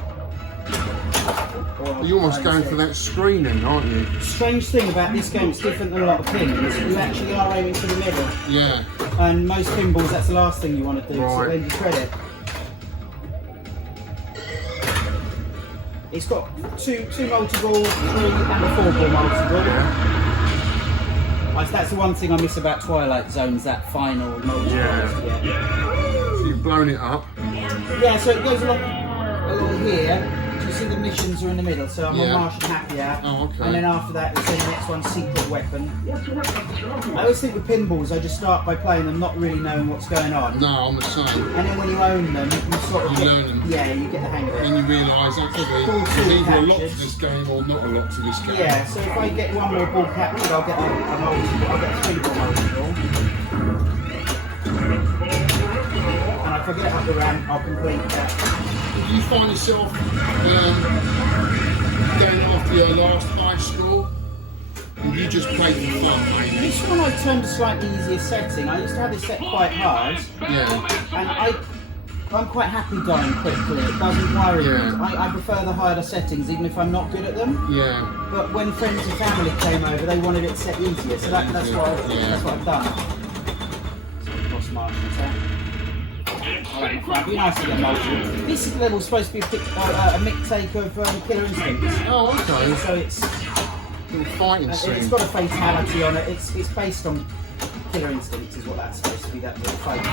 You're almost going for that screening, aren't you? Strange thing about this game, it's different than a lot of pins. You actually are aiming for the middle. Yeah. And most pinballs, that's the last thing you want to do, Right. so then you credit. It's got two multi-ball, 3 and a 4-ball multi-ball. Yeah. That's the one thing I miss about Twilight Zone's, that final multi-ball. Yeah. So you've blown it up. Yeah, so it goes along here. You see the missions are in the middle, so I'm on Martian Happy Hour. Oh, okay. And then after that, it's the next one, Secret Weapon. I always think with pinballs, I just start by playing them, not really knowing what's going on. No, I'm the same. And then when you own them, you sort of learn them. Yeah, you get the hang of it. Then you realise, okay, there's either a lot to this game or not a lot to this game. Yeah, so if I get one more ball captured, I'll get a multi-ball. I'll get a 3-ball multi-ball. And if I get up the ramp, I'll complete that. Do you find yourself going after your last high score? And you just play for fun, mate? This one I've turned a slightly easier setting. I used to have this set quite hard. Yeah. And I'm quite happy dying quickly. It doesn't worry me. I prefer the harder settings, even if I'm not good at them. Yeah. But when friends and family came over, they wanted it set easier, so that's what I've done. Cross Martian attack. It'd be nice to get multiple. This level is supposed to be a mix-take of Killer Instinct. Oh, okay. So it's little fighting scene. It's got a fatality on it. It's based on Killer Instinct, is what that's supposed to be. That little fight.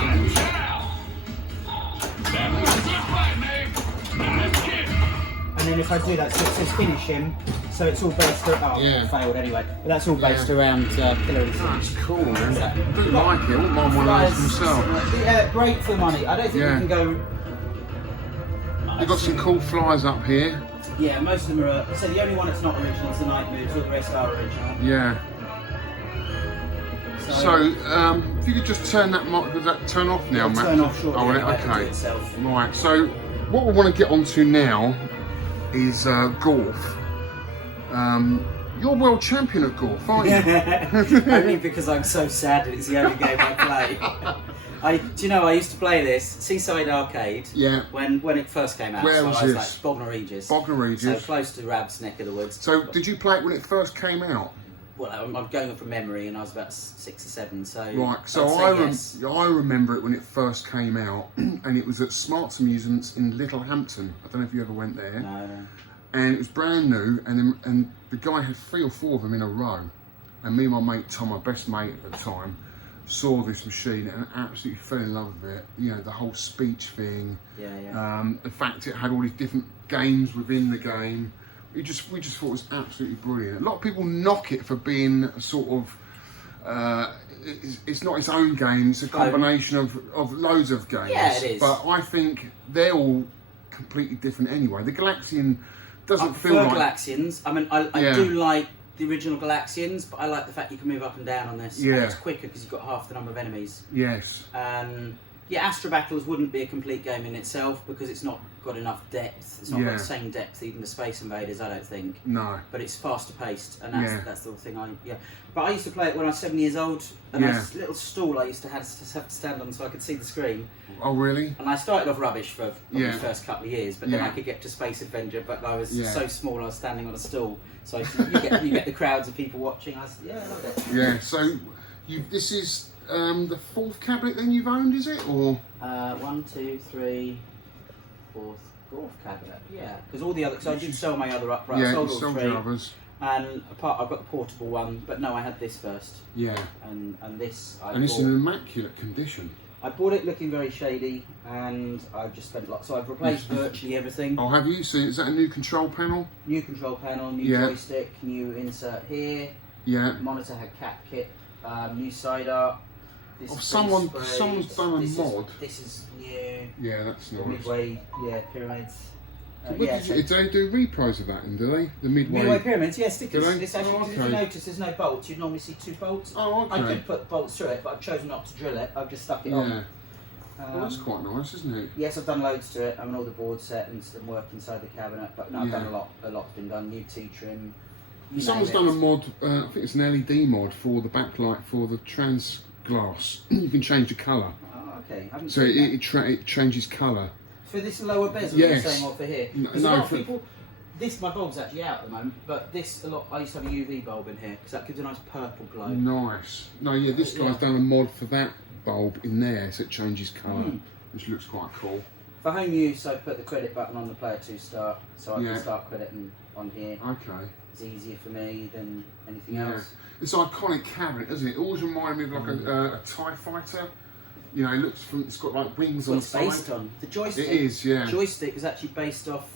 And then if I do that, so it says finish him. So it's all based around. Oh, failed anyway. But that's all based around Killer Instinct. That's cool, man. I don't like it. I wouldn't mind one of those myself. Yeah, great for money. I don't think you can go. You've got some cool flies up here. Yeah, most of them are. So the only one that's not original is the Night Moves. All the rest are original. Yeah. So, if you could just turn that mic, does that turn off now, Matt? Turn off shortly. Oh, okay. Right. So, what we want to get onto now is Gorf. You're world champion at Gorf, aren't you? Only because I'm so sad that it's the only game I play. Do you know, I used to play this Seaside Arcade. Yeah. When it first came out. Where so was I was this? like Bognor Regis. Bognor Regis. So close to Rab's neck of the woods. So did you play it when it first came out? Well, I'm going from memory, and I was about 6 or 7. So right. So I remember it when it first came out, and it was at Smarts Amusements in Littlehampton. I don't know if you ever went there. No. And it was brand new, and the guy had 3 or 4 of them in a row. And me and my mate Tom, my best mate at the time, saw this machine and absolutely fell in love with it. You know, the whole speech thing. Yeah. The fact it had all these different games within the game. We just thought it was absolutely brilliant. A lot of people knock it for being a sort of. It's not its own game. It's a combination of loads of games. Yeah, it is. But I think they're all completely different anyway. The Galaxian doesn't feel like Galaxians. I mean, I do like the original Galaxians, but I like the fact you can move up and down on this. Yeah. And it's quicker because you've got half the number of enemies. Yes. Yeah, Astro Battles wouldn't be a complete game in itself because it's not got enough depth. It's not got the same depth even the Space Invaders, I don't think. No. But it's faster paced, and that's the thing But I used to play it when I was 7 years old, and a little stool I used to have to stand on so I could see the screen. Oh, really? And I started off rubbish for the first couple of years, but then I could get to Space Adventure, but I was so small I was standing on a stool. So you get the crowds of people watching. I love it. Yeah, so this is the 4th cabinet then you've owned, is it? Or 1, 2, 3, 4th Gorf cabinet. Yeah, because all the other. So I did sell my other upright. Yeah, I sold you all sold 3. your others. And apart, I've got the portable one, but no, I had this first. Yeah. And this. And it's in immaculate condition. I bought it looking very shady, and I've just spent a lot. So I've replaced virtually everything. Oh, have you? So is that a new control panel? New control panel, new joystick, new insert here. Yeah. Monitor had cap kit, new side art. Someone's done a mod. This is new. Yeah, that's nice. Midway, pyramids. Did they do repros of that, do they? The Midway pyramids, stickers. It's actually, okay. if you notice, there's no bolts. You'd normally see 2 bolts. Oh, okay. I could put bolts through it, but I've chosen not to drill it. I've just stuck it on. Well, that's quite nice, isn't it? Yes, I've done loads to it. I mean, all the boards set and some work inside the cabinet. But no, I've done a lot. A lot's been done. New T-trim. Someone's done a mod. I think it's an LED mod for the backlight for the trans glass. You can change the colour. Oh, okay. I haven't so it changes colour. For this lower bezel, you're saying, or for here? Because a lot of people. My bulb's actually out at the moment, but I used to have a UV bulb in here because that gives a nice purple glow. Nice. No, this guy's done a mod for that bulb in there, so it changes colour, which looks quite cool. For home use, I put the credit button on the player to start, so I can start crediting on here. Okay. It's easier for me than anything else. It's an iconic cabinet, doesn't it? It always reminds me of like a TIE fighter. You know, it's got like wings on the side. It's based on the joystick. It is, yeah. Joystick is actually based off.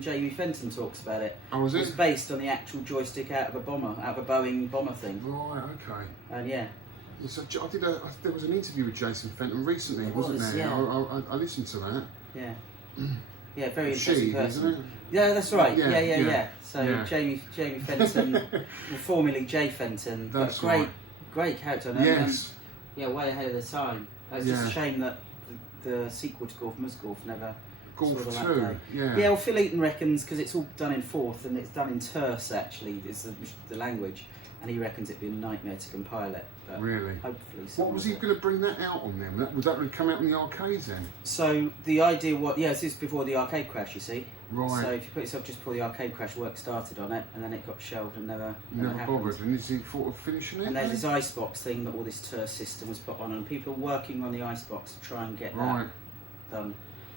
Jamie Fenton talks about it. Oh, is it? It's based on the actual joystick out of a Boeing bomber thing. Right. Okay. And So there was an interview with Jason Fenton recently, wasn't there? Yeah. I listened to that. Yeah. Yeah, very interesting person. Isn't it? Yeah, that's right. Yeah. So Yeah. Jamie Fenton, well, formerly Jay Fenton, That's but great character. Yes. Way ahead of the time. It's just a shame that the sequel to Gorf, Musgorf, never Gorf saw the 2. light. Yeah. Yeah, well, Phil Eaton reckons because it's all done in 4th and it's done in terse actually is the language, and he reckons it'd be a nightmare to compile it. But really? Hopefully. What was he going to bring that out on then? Would that really come out in the arcades then? So the idea was, this is before the arcade crash, you see. Right. So if you put yourself just before the arcade crash, work started on it, and then it got shelved and never happened. Bothered. And is he thought of finishing it? And there's this icebox thing that all this terse system was put on, and people are working on the icebox to try and get that done.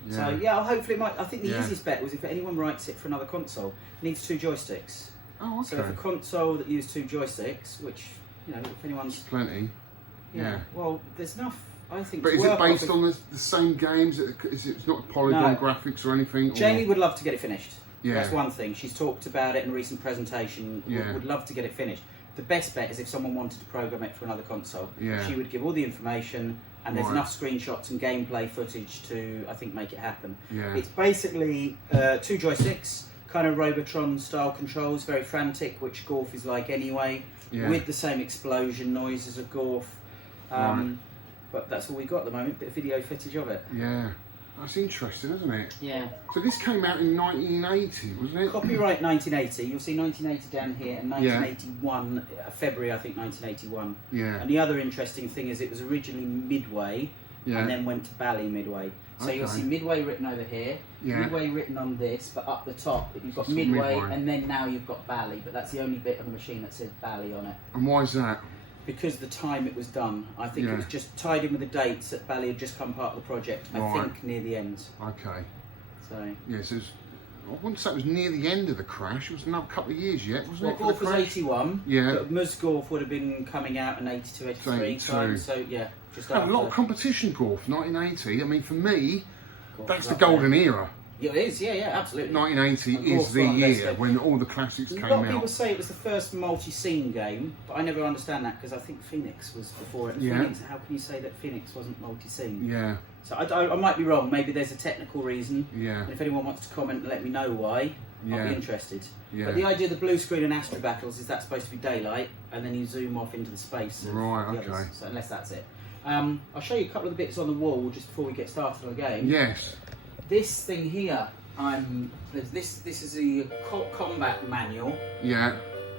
Yeah. So hopefully I think the easiest bet was if anyone writes it for another console, it needs 2 joysticks. Oh, okay. So if a console that used 2 joysticks, which if anyone's plenty. Yeah. Well, there's enough. I think. But is it based on the same games? It's not polygon graphics or anything? Jamie would love to get it finished. Yeah. That's one thing. She's talked about it in a recent presentation. Yeah. Would love to get it finished. The best bet is if someone wanted to program it for another console. Yeah. She would give all the information, and there's enough screenshots and gameplay footage to, I think, make it happen. Yeah. It's basically 2 joysticks, kind of Robotron style controls, very frantic, which Gorf is like anyway, with the same explosion noises of Gorf. But that's all we got at the moment, bit of video footage of it. Yeah. That's interesting, isn't it? Yeah. So this came out in 1980, wasn't it? Copyright 1980. You'll see 1980 down here, and 1981, February I think 1981. Yeah. And the other interesting thing is it was originally Midway, and then went to Bally Midway. So you'll see Midway written over here, Midway written on this, but up the top you've got Midway, and then now you've got Bally, but that's the only bit of the machine that says Bally on it. And why is that? Because the time it was done. I think it was just tied in with the dates that Bally had just come part of the project, I think near the end. Okay. So. Yes, I wouldn't say it was near the end of the crash. It was another couple of years yet, wasn't it? Gorf was 81. Yeah. But Ms Gorf would have been coming out in 82, 83 time. So yeah, just after. A lot of competition Gorf, 1980. I mean, for me, that's the golden era. Yeah, it is. Yeah, absolutely. 1980 is the year when all the classics came out. A lot of people say it was the first multi-scene game, but I never understand that because I think Phoenix was before it. Phoenix, how can you say that Phoenix wasn't multi-scene? Yeah. So I might be wrong. Maybe there's a technical reason. Yeah. And if anyone wants to comment and let me know why, I'll be interested. Yeah. But the idea of the blue screen and Astro battles is that's supposed to be daylight, and then you zoom off into the space. Right. Okay. So unless that's it. I'll show you a couple of the bits on the wall just before we get started on the game. Yes. This thing here, this is the combat manual. Yeah.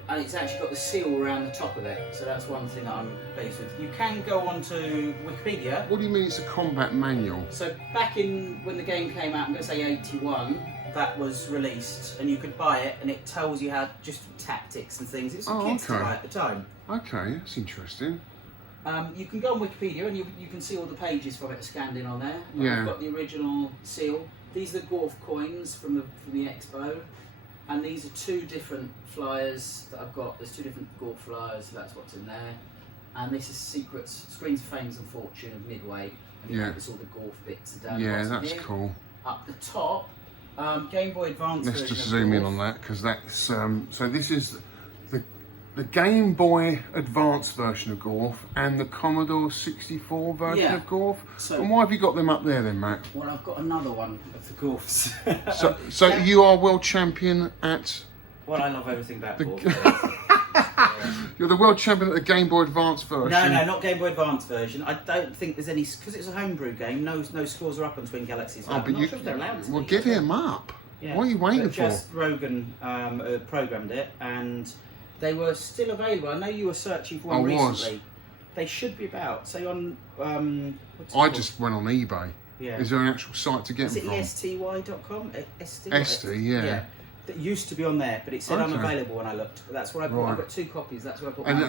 And it's actually got the seal around the top of it, so that's one thing that I'm pleased with. You can go onto Wikipedia. What do you mean it's a combat manual? So back in when the game came out, I'm going to say 81, that was released, and you could buy it, and it tells you how just tactics and things. It's for kids to buy at the time. Okay, that's interesting. You can go on Wikipedia and you can see all the pages from it scanned in on there. Yeah. I've got the original seal. These are the Gorf coins from the expo, and these are two different flyers that I've got. There's two different Gorf flyers, so that's what's in there. And this is Secrets, Screens of Fames and Fortune of Midway. And notice all the Gorf bits are down the bottom that's here. cool. Up the top, Game Boy Advance. Let's just zoom in on that because that's so this is the Game Boy Advance version of Gorf and the Commodore 64 version of Gorf. So, and why have you got them up there then, Matt? Well, I've got another one of the Gorfs. so you are world champion at... Well, I love everything about Gorf. You're the world champion at the Game Boy Advance version. No, not Game Boy Advance version. I don't think there's any... Because it's a homebrew game, no scores are up on Twin Galaxies. Oh, but I'm not sure if they're allowed to. Well, give him up. Yeah. What are you waiting for? Just Rogan programmed it, and... They were still available. I know you were searching for one recently. They should be about. Say on. I just went on eBay. Yeah. Is there an actual site to get them from? Is it esty.com? ST, yeah. That used to be on there, but it said unavailable when I looked. That's what I bought. I've got 2 copies. That's what I bought. And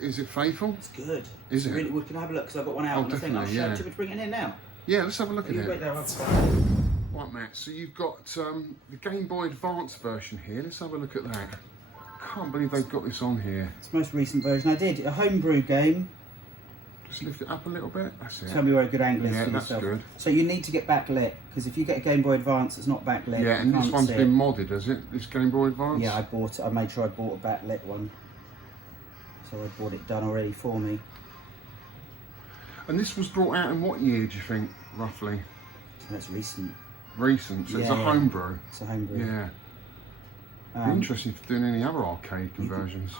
is it faithful? It's good. Is it? Really, we can have a look because I've got one out on the thing. I'll show it to me to bring it in now. Yeah, let's have a look at it. Wait there, Right, Matt. So you've got the Game Boy Advance version here. Let's have a look at that. I can't believe they've got this on here. It's the most recent version. I did a homebrew game. Just lift it up a little bit. That's it. Tell me where a good angle is for yourself. Good. So you need to get backlit because if you get a Game Boy Advance that's not backlit, yeah, and this one's been modded, has it? This Game Boy Advance? Yeah, I bought it. I made sure I bought a backlit one. So I bought it done already for me. And this was brought out in what year, do you think, roughly? So that's recent. Recent. So it's a homebrew. It's a homebrew. Yeah. Interesting for doing any other arcade conversions.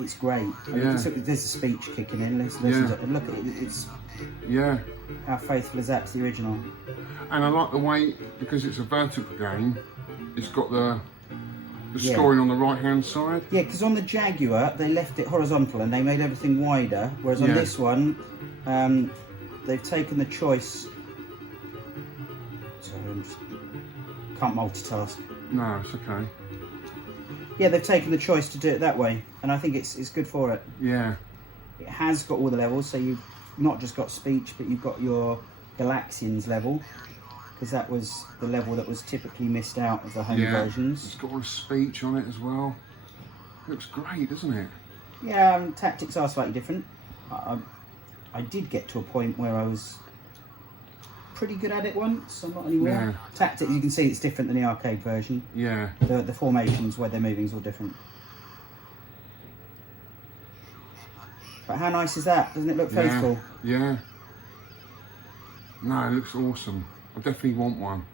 It's great. Yeah. There's a speech kicking in. Listen to it. Look at it. It's how faithful is that to the original? And I like the way, because it's a vertical game, it's got the scoring on the right hand side. Yeah, because on the Jaguar they left it horizontal and they made everything wider, whereas on this one they've taken the choice. Sorry, I just can't multitask. No, it's okay. Yeah, they've taken the choice to do it that way, and I think it's good for it. Yeah. It has got all the levels, so you've not just got speech, but you've got your Galaxians level, because that was the level that was typically missed out of the home versions. It's got all the speech on it as well. Looks great, doesn't it? Yeah, tactics are slightly different. I did get to a point where I was pretty good at it once, I'm not anymore. Yeah. Tactics, you can see it's different than the arcade version. Yeah. The formations where they're moving is all different. But how nice is that? Doesn't it look faithful? Yeah. No, it looks awesome. I definitely want one.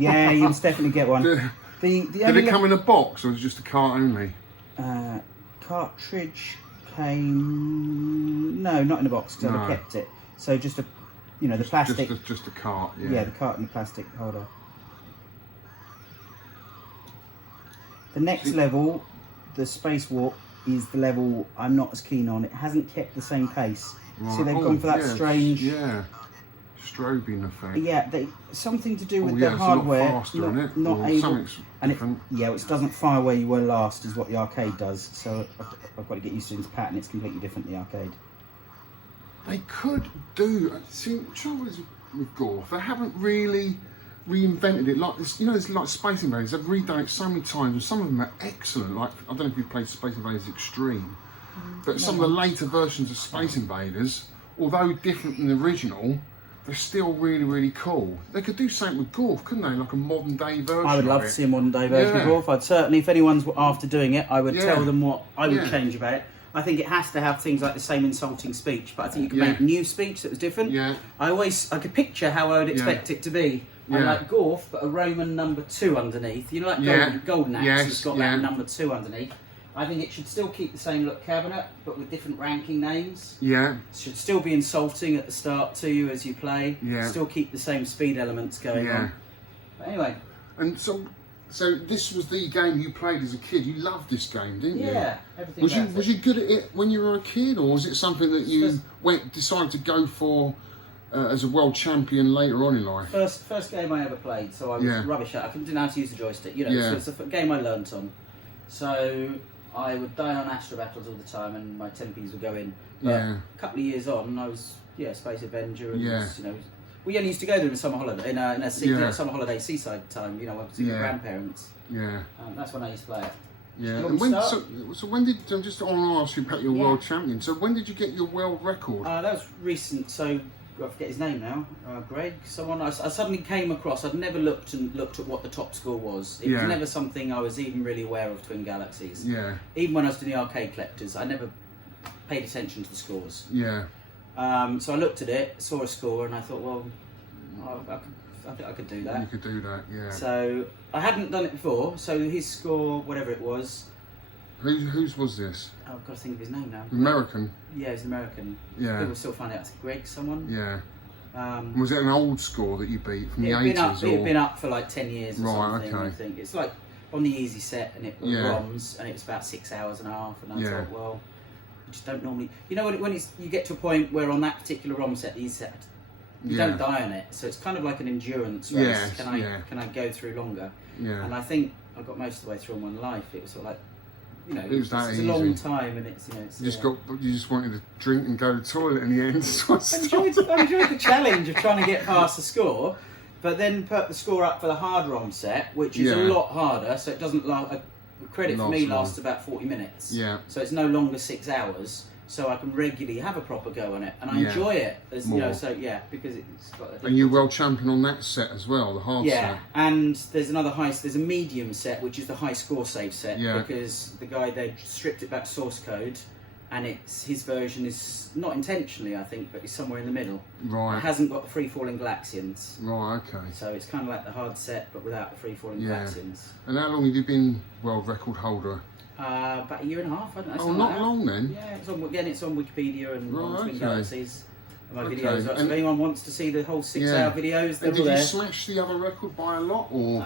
Yeah, you must definitely get one. Did it come in a box or was it just a cart only? Cartridge came... No, not in a box because I kept it. So just a... You know, the plastic... Just a cart, yeah. Yeah, the cart and the plastic holder. The next level, the Space Warp, is the level I'm not as keen on. It hasn't kept the same pace. Right. See, they've gone for that strange... Yeah. strobing effect. Yeah, something to do with yeah, the it's hardware. A lot faster, isn't it? Not or able, something's and different. it doesn't fire where you were last, is what the arcade does. So I've got to get used to this pattern. It's completely different the arcade. They could do. See, the trouble is with Gorf, they haven't really reinvented it like this. You know, it's like Space Invaders. They've redone it so many times, and some of them are excellent. Like, I don't know if you've played Space Invaders Extreme, but some of the later versions of Space Invaders, although different than the original, they're still really, really cool. They could do something with Gorf, couldn't they? Like a modern day version. I would love to see a modern day version of Gorf. I'd certainly, if anyone's after doing it, I would tell them what I would change about it. I think it has to have things like the same insulting speech, but I think you can make new speech that was different. Yeah. I could picture how I would expect it to be. I like Gorf, but a Roman number 2 underneath. You know, like Golden Axe has got that number 2 underneath. I think it should still keep the same look cabinet, but with different ranking names. Yeah. It should still be insulting at the start to you as you play. Yeah. Still keep the same speed elements going on. But anyway. And so this was the game you played as a kid. You loved this game, didn't you? Yeah, everything. Was you good at it when you were a kid, or was it something that you decided to go for as a world champion later on in life? First game I ever played, so I was rubbish at it. I didn't know how to use the joystick, you know, so it's a game I learnt on. So I would die on Astro Battles all the time, and my 10p's would go in. But a couple of years on, I was Space Avenger, and was, you know, we only used to go there in summer holiday, in a summer holiday seaside time, you know, with your grandparents. Yeah. That's when I used to play it. Yeah. And so when did I just want to ask you about your world champion? So when did you get your world record? That was recent. So I forget his name now. Greg, someone I suddenly came across. I'd never looked at what the top score was. It was never something I was even really aware of. Twin Galaxies. Yeah. Even when I was doing the arcade collectors, I never paid attention to the scores. Yeah. So I looked at it, saw a score, and I thought, well, I think I could do that. You could do that, yeah. So I hadn't done it before. So his score, whatever it was. Whose was this? Oh, I've got to think of his name now. American? Yeah, he's an American. Yeah. People still find out it's Greg someone. Yeah. Was it an old score that you beat from the 80s? It had been up for like 10 years or something, I think. It's like on the easy set, and it was ROMs, and it was about 6 hours and a half, and I thought, well, you just don't normally... You know, when you get to a point where on that particular ROM set, you don't die on it, so it's kind of like an endurance race. Yes, can I go through longer? Yeah. And I think I got most of the way through in one life. It was sort of like, you know, it's a long time, and it's, you know, you just wanted to drink and go to the toilet in the end. I enjoyed the challenge of trying to get past the score, but then put the score up for the hard ROM set, which is a lot harder, so it doesn't last. Credit for me lasts about 40 minutes. Yeah. So it's no longer 6 hours. So I can regularly have a proper go on it, and I enjoy it, as you know. So because it's got. And you're world champion on that set as well, the hard set. Yeah, and there's there's a medium set, which is the high score save set, because the guy they stripped it back to source code, and his version is not intentionally, I think, but it's somewhere in the middle. Right. It hasn't got the free falling Galaxians. Right. Okay. So it's kind of like the hard set, but without the free falling Galaxians. And how long have you been world record holder? About a year and a half, I don't know. Oh, not long then? Yeah, it's on Wikipedia and on Twin Galaxies. My videos. So if anyone wants to see the whole 6-hour videos, they're all there. Did you smash the other record by a lot, or?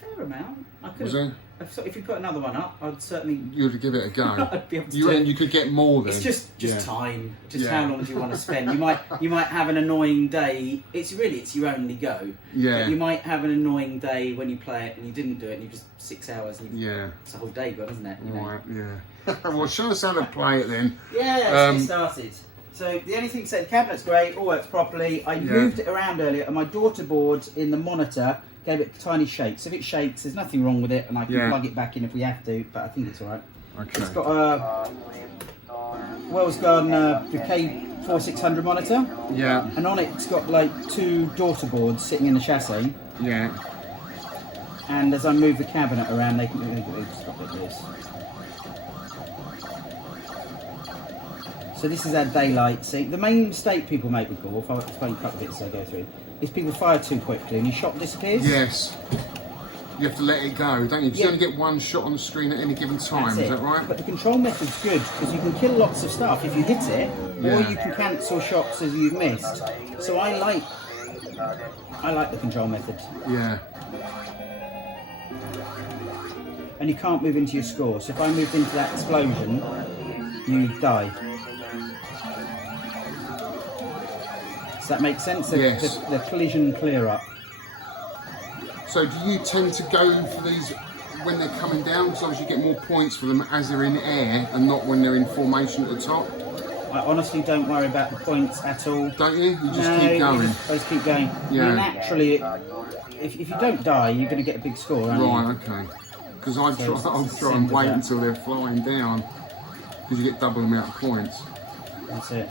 Fair amount. I could. Was it? If you put another one up, I'd certainly. You'd give it a go. I'd be able to. You could get more then. It's just time. Just how long do you want to spend? You might have an annoying day. It's your only go. Yeah. But you might have an annoying day when you play it and you didn't do it, and you just 6 hours. And it's a whole day gone, isn't it? Right. Yeah. Well, show us how to play it then. Yeah. Let's get started. So the only thing said, the cabinet's great, all works properly. I moved it around earlier, and my daughter board in the monitor gave it tiny shakes. If it shakes, there's nothing wrong with it, and I can plug it back in if we have to, but I think it's alright. Okay. It's got a Wells Gardner Bouquet 4600 monitor. Yeah. And on it, it's got like 2 daughter boards sitting in the chassis. Yeah. And as I move the cabinet around, they can stop like this. So this is our daylight. See, the main mistake people make with Gorf, I'll explain a couple of bits as I go through, is people fire too quickly and your shot disappears. Yes. You have to let it go, don't you? Because you only get one shot on the screen at any given time, is that right? But the control method's good, because you can kill lots of stuff if you hit it, or you can cancel shots as you've missed. So I like the control method. Yeah. And you can't move into your score, so if I moved into that explosion, you die. that make sense? Yes. The collision clear up. So do you tend to go for these when they're coming down? Because obviously you get more points for them as they're in air and not when they're in formation at the top. I honestly don't worry about the points at all. Don't you? You just keep going. Just keep going. Yeah. I mean, naturally, if you don't die, you're going to get a big score, aren't you? Right, okay. Because I'll try and wait until they're flying down, because you get double the amount of points. That's it.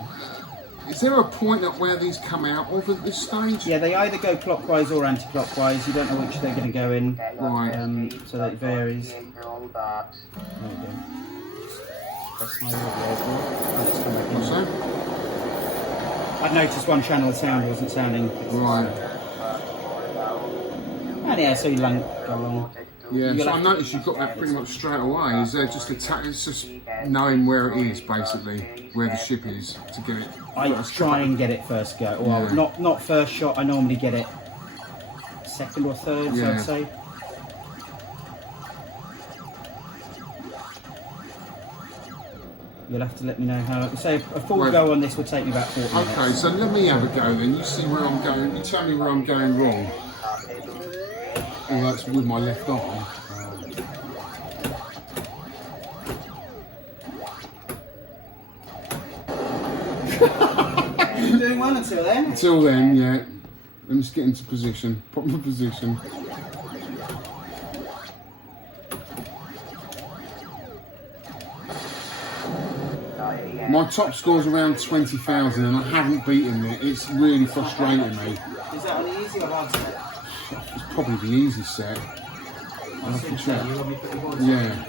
Is there a point at where these come out of at this stage? Yeah, they either go clockwise or anti-clockwise. You don't know which they're going to go in. Right. So that varies. There we go. Press my audio. What's that? I've noticed one channel the sound wasn't sounding. Right. And yeah, so you go along. Yeah, so I noticed you've got that pretty much straight away. Is there just it's just knowing where it is, basically, where the ship is, to get it? I try and get it first go. Well, Yeah. not first shot. I normally get it second or third, so Yeah. I'd say. You'll have to let me know how. Say a full go on this will take me about 40 minutes. Okay, so let me have a go then. You see where I'm going. You tell me where I'm going wrong. Oh, that's with my left arm. You're doing one until then. Until then, yeah. Let me just get into position. Proper position. My top score's around 20,000 and I haven't beaten it. It's really frustrating me. Is that on the easy or hard set? It's probably the easy set. I'll have to check. You want me to put your boards Yeah.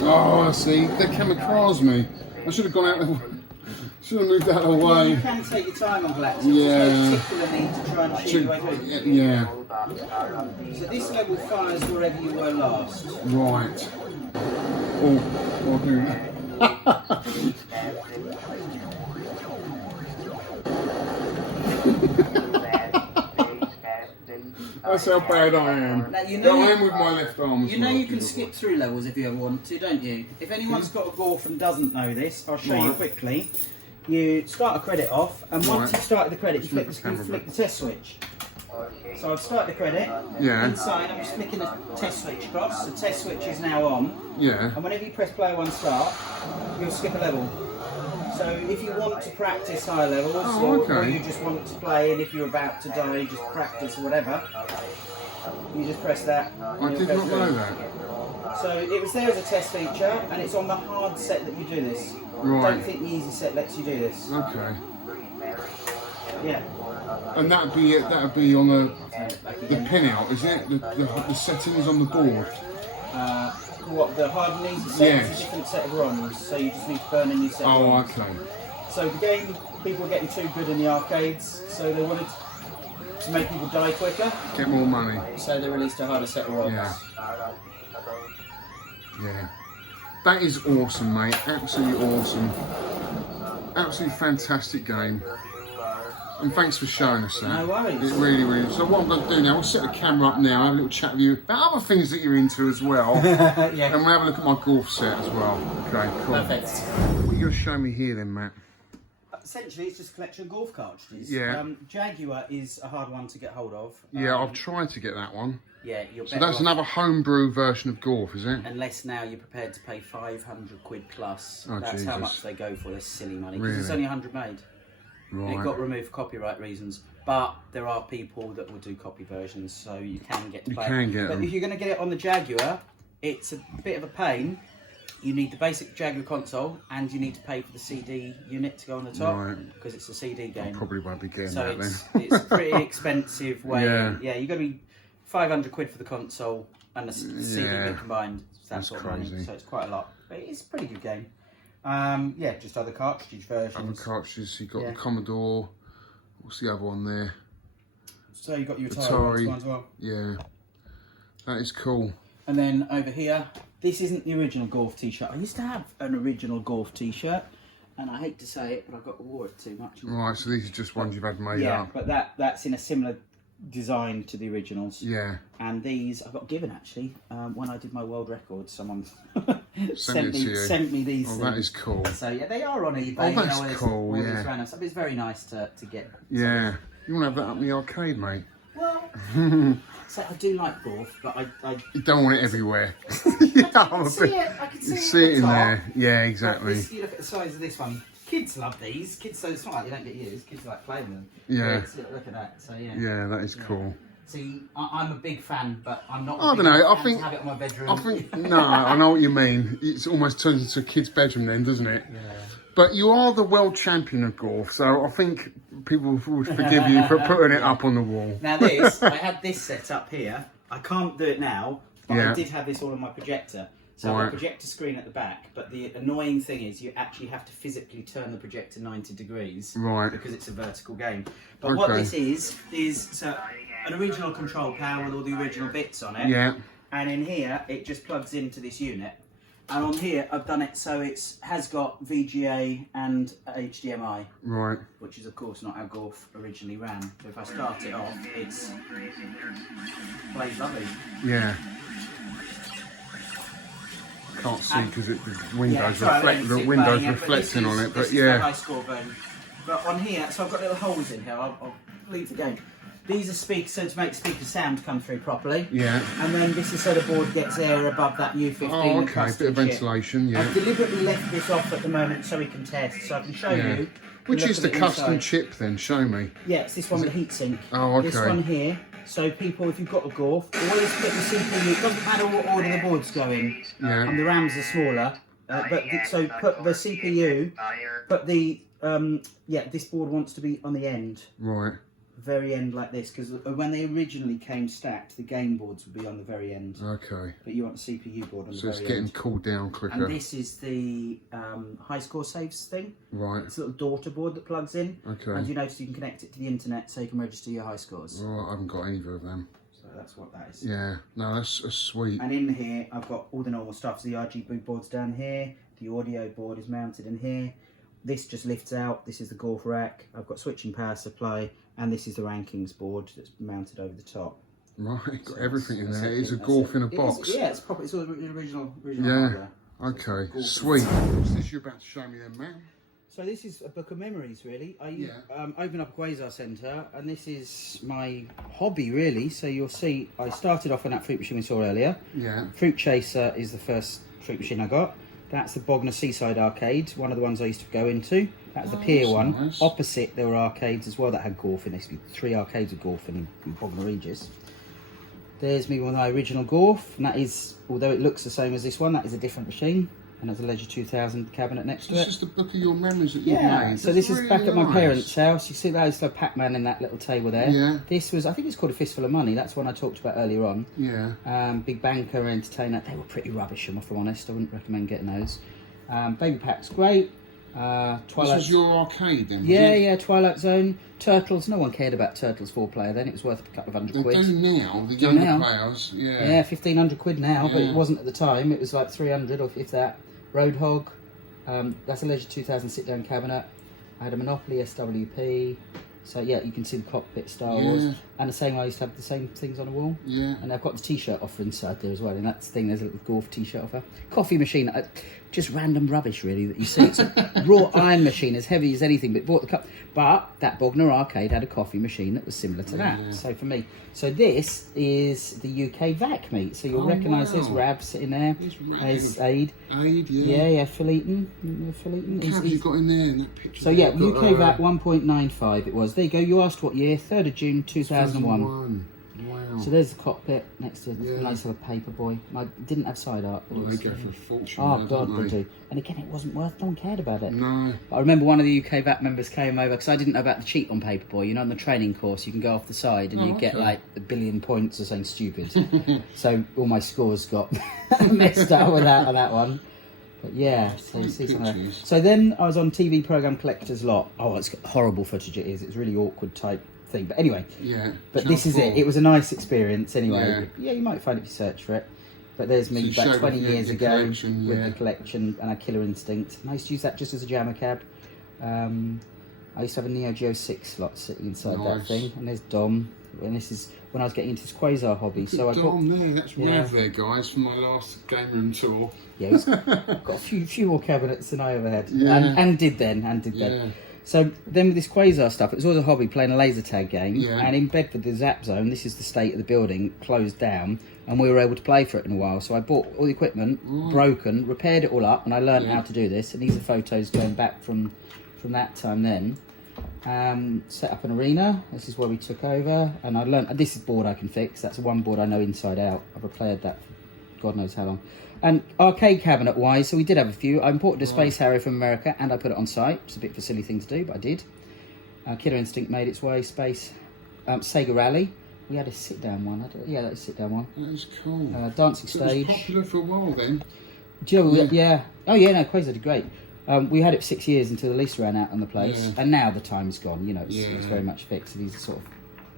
Oh, I see. They kamikaze me. I should have gone out there. Should have moved out of the way. You can take your time on black. Yeah. There's no particular need to try and shoot your way through. Yeah. So this level fires wherever you were last. Right. Oh, do that. That's how bad I am. Now, you know I am with my left arm as You know well. you can skip through levels if you ever want to, don't you? If anyone's got a Gorf and doesn't know this, I'll show you quickly. You start a credit off, and once you've started the credit, you flick the test switch. So I've started the credit. Yeah. Inside, I'm just flicking the test switch across. The test switch is now on. Yeah. And whenever you press play on start, you'll skip a level. So if you want to practice higher levels, or you just want to play, and if you're about to die, just practice or whatever, you just press that. I did not know that. So it was there as a test feature, and it's on the hard set that you do this. Right. I don't think the easy set lets you do this. Okay. Yeah. And that'd be on the pin out, is it? The settings on the board. What, the hard and easy set is a different set of ROMs, so you just need to burn a new set of ROMs. Okay. So the game, people were getting too good in the arcades, so they wanted to make people die quicker. Get more money. So they released a harder set of ROMs. Yeah. Yeah. That is awesome, mate. Absolutely awesome. Absolutely fantastic game. And thanks for showing us that. No worries. It really, really. So what I'm going to do now, we'll set the camera up now, have a little chat with you about other things that you're into as well. Yeah. And we'll have a look at my Gorf set as well. Okay, cool. Perfect. What are you going to show me here then, Matt? Essentially, it's just a collection of Gorf cartridges. Yeah. Jaguar is a hard one to get hold of. Yeah, I've tried to get that one. Yeah, you're So better that's off, another homebrew version of Gorf, is it? unless now you're prepared to pay 500 quid plus. Oh, That's how Jesus. much they go for. That's silly money. Because Really? it's only 100 made. And it Right. got removed for copyright reasons. But there are people that will do copy versions, so you can get to play. You can get But them. if you're going to get it on the Jaguar, it's a bit of a pain. You need the basic Jaguar console, and you need to pay for the CD unit to go on the top, Right. because it's a CD game. Probably won't be getting So that then. it's a pretty expensive way. Yeah. Yeah, you've got to be 500 quid for the console and the CD Yeah. unit combined. That's sort of money. crazy. So it's quite a lot. But it's a pretty good game. Yeah, just other cartridge versions. Other cartridges, you've got Yeah. the Commodore. What's the other one there? So you've got your Atari. Atari one as well. Yeah. That is cool. And then over here, this isn't the original Gorf t-shirt. I used to have an original Gorf t-shirt, and I hate to say it, but I wore it too much. Right, so these are just ones you've had made Yeah, up. but that's in a similar designed to the originals. Yeah. And these I got given actually when I did my world record. Someone Sent me these. Oh, that is cool. So yeah, they are on eBay. Oh, that's cool. All Yeah. these random stuff. It's very nice to get. Yeah. You want to have that up in the arcade, mate? Well, so I do like Gorf, but I You don't want it everywhere. I can see it in there. Yeah, exactly. Like this, you look at the size of this one. Kids love these. Kids, so it's not like they don't get used. Kids like playing with them. Yeah. Look at that. So yeah. Yeah, that is cool. See, I'm a big fan, but I'm not. I don't know. I think to have it on my bedroom. I think no. I know what you mean. It's almost turns into a kid's bedroom then, doesn't it? Yeah. But you are the world champion of Gorf, so I think people would forgive you for putting it up on the wall. Now this, I had this set up here. I can't do it now, but Yeah. I did have this all on my projector. So I've got a projector screen at the back, but the annoying thing is you actually have to physically turn the projector 90 degrees. Right. Because it's a vertical game. But what this is so an original control panel with all the original bits on it. Yeah. And in here, it just plugs into this unit. And on here, I've done it so it has got VGA and HDMI. Right. Which is, of course, not how Gorf originally ran. So if I start it off, it's plays lovely. Yeah. Can't see because the windows the windows reflecting on it, but yeah. High score version. But on here, so I've got little holes in here. I'll leave the game. These are speakers, so to make speaker sound come through properly. Yeah. And then this is so the board gets air above that U15. Oh, okay. Bit of ventilation. Yeah. I've deliberately left this off at the moment so we can test, so I can show you. Which is the custom chip then? Show me. Yeah, it's this one with the heatsink. Oh, okay. This one here. So people, if you've got a Gorf, always put the CPU. It doesn't matter what order the boards go in. Yeah. And the RAMs are smaller. So put the CPU. But the this board wants to be on the end. Right. Very end like this, because when they originally came stacked, the game boards would be on the very end. Okay. But you want the CPU board on the very end. So it's getting cooled down quicker. And this is the high score saves thing. Right. It's a little daughter board that plugs in. Okay. And you notice you can connect it to the internet so you can register your high scores. Oh, I haven't got either of them. So that's what that is. Yeah. No, that's sweet. And in here, I've got all the normal stuff. So the RGB board's down here. The audio board is mounted in here. This just lifts out. This is the Gorf rack. I've got switching power supply. And this is the rankings board that's mounted over the top. Right, got everything in there. It's a Gorf in a box. Yeah, it's proper. It's all original. Yeah. Okay. Sweet. What's this you're about to show me then, Matt? So this is a book of memories, really. I opened up a Quasar Centre, and this is my hobby, really. So you'll see, I started off on that fruit machine we saw earlier. Yeah. Fruit Chaser is the first fruit machine I got. That's the Bognor Seaside Arcade, one of the ones I used to go into. That was the pier one. Nice. Opposite, there were arcades as well that had Gorf in. There used to be 3 arcades of Gorf in Bognor Regis. There's me with my original Gorf, and that is, although it looks the same as this one, that is a different machine. And there's a Leisure 2000 cabinet next to it. This is the book of your memories that you've made. So this is back at my parents' house. You see that used to have Pac-Man in that little table there. Yeah. This was, I think it's called A Fistful of Money. That's one I talked about earlier on. Yeah. Big Banker, Entertainer. They were pretty rubbish, if I'm honest. I wouldn't recommend getting those. Baby Pack's great. Twilight. This was your arcade then? Yeah, Twilight Zone. Turtles. No one cared about Turtles 4-player then. It was worth a couple of £100. They do now. The younger players. Yeah. Yeah, £1,500 now, but it wasn't at the time. It was like 300 or if that. Roadhog. That's a Leisure 2000 sit-down cabinet. I had a Monopoly SWP. So yeah, you can see the cockpit Star Wars. And the same, I used to have the same things on the wall. Yeah. And I've got the t-shirt offer inside there as well. And that's the thing, there's a little Gorf t-shirt offer. Coffee machine, just random rubbish really that you see. It's a raw iron machine, as heavy as anything, but bought the cup. But that Bognor arcade had a coffee machine that was similar to that. So for me, so this is the UK VAC meet. So you'll recognise this Rab sitting there as Aid. Aid, yeah. Yeah, Phil Eaton. What have you got in there in that picture? So yeah, UK VAC 1.95 it was. There you go, you asked what year, 3rd of June 2001. Wow. So there's the cockpit next to a nice little paper boy. I didn't have side art. But they go for a fortune. Oh God, they do. And again, it wasn't worth. No one cared about it. No. But I remember one of the UK VAT members came over because I didn't know about the cheat on Paperboy. You know, on the training course, you can go off the side and you get like 1 billion points or something stupid. So all my scores got messed up with that on that one. But yeah, so you see some of that. So then I was on TV program Collector's Lot. Oh, it's got horrible footage. It is. It's really awkward type thing. But anyway. Yeah. But this is it. It was a nice experience anyway. Yeah, you might find it if you search for it. But there's me about 20 years ago with the collection and a Killer Instinct. And I used to use that just as a jammer cab. I used to have a Neo Geo 6 slot sitting inside that thing. And there's Dom and this is when I was getting into this quasar hobby. So I got there. That's Rev there, guys, from my last game room tour. Yeah, he's got a few more cabinets than I ever had, Yeah. and did then. So then with this quasar stuff, it was always a hobby playing a laser tag game. Yeah. And in Bedford, the Zap Zone, this is the state of the building, closed down, and we were able to play for it in a while. So I bought all the equipment, broken, repaired it all up, and I learned how to do this. And these are photos going back from that time then. Set up an arena. This is where we took over, and I learned this is board I can fix. That's one board I know inside out. I've repaired that for God knows how long. And arcade cabinet wise, so we did have a few. I imported a Space Harrier from America, and I put it on site. It's a bit of a silly thing to do, but I did. Killer Instinct made its way. Sega Rally. We had a sit down one. That was a sit down one. That was cool. Dancing So Stage. it was popular for a while then. Yeah. Oh yeah, no, Quasar did great. We had it for 6 years until the lease ran out on the place, and now the time's gone. You know, it's very much fixed. So these are sort of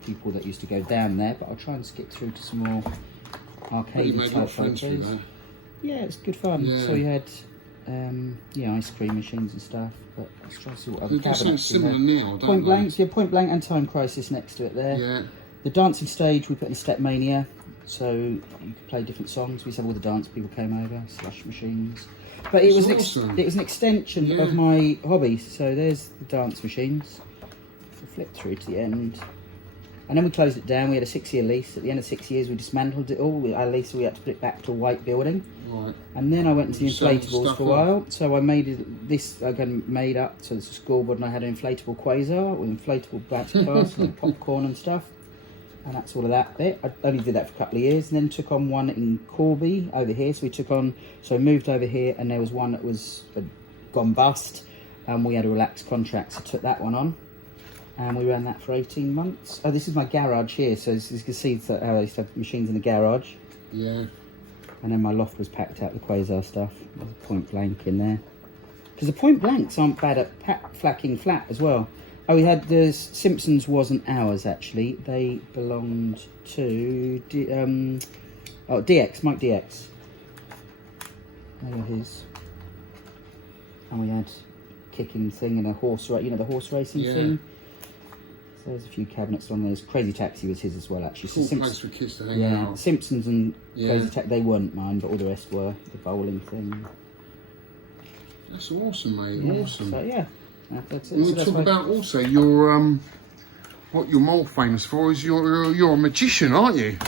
people that used to go down there. But I'll try and skip through to some more arcade type photos. Yeah, it's good fun. Yeah. So we had ice cream machines and stuff. But let's try to see what other cabinets we had. Now, Point Blank, Point Blank and Time Crisis next to it there. Yeah. The dancing stage we put in Stepmania, so you could play different songs. We used to have all the dance people came over, slush machines. But it was an extension of my hobby. So there's the dance machines. So flip through to the end. And then we closed it down. We had a 6-year lease. At the end of 6 years, we dismantled it all. Our lease, we had to put it back to a white building. Right. And then I went into the inflatables for a while. So I made this again made up. So it's a scoreboard, and I had an inflatable quasar with inflatable bouncy castle and popcorn and stuff. And that's all of that bit. I only did that for a couple of years, and then took on one in Corby over here. So we moved over here, and there was one that was gone bust, and we had a relaxed contract, so took that one on. And we ran that for 18 months. Oh, this is my garage here. So as you can see, how I used to have machines in the garage. Yeah. And then my loft was packed out with Quasar stuff. There's a Point Blank in there. Because the Point Blanks aren't bad at flacking flat as well. Oh, we had the Simpsons wasn't ours actually. They belonged to DX, Mike DX. They were his. And we had kicking thing and a horse, the horse racing thing. So there's a few cabinets on there. Crazy Taxi was his as well, actually. Cool place for kids to hang out. Simpsons and Crazy Taxi, they weren't mine, but all the rest were. The bowling thing. That's awesome, mate. Awesome. So yeah, that's it. We'll talk about also your what you're more famous for is you're a magician, aren't you?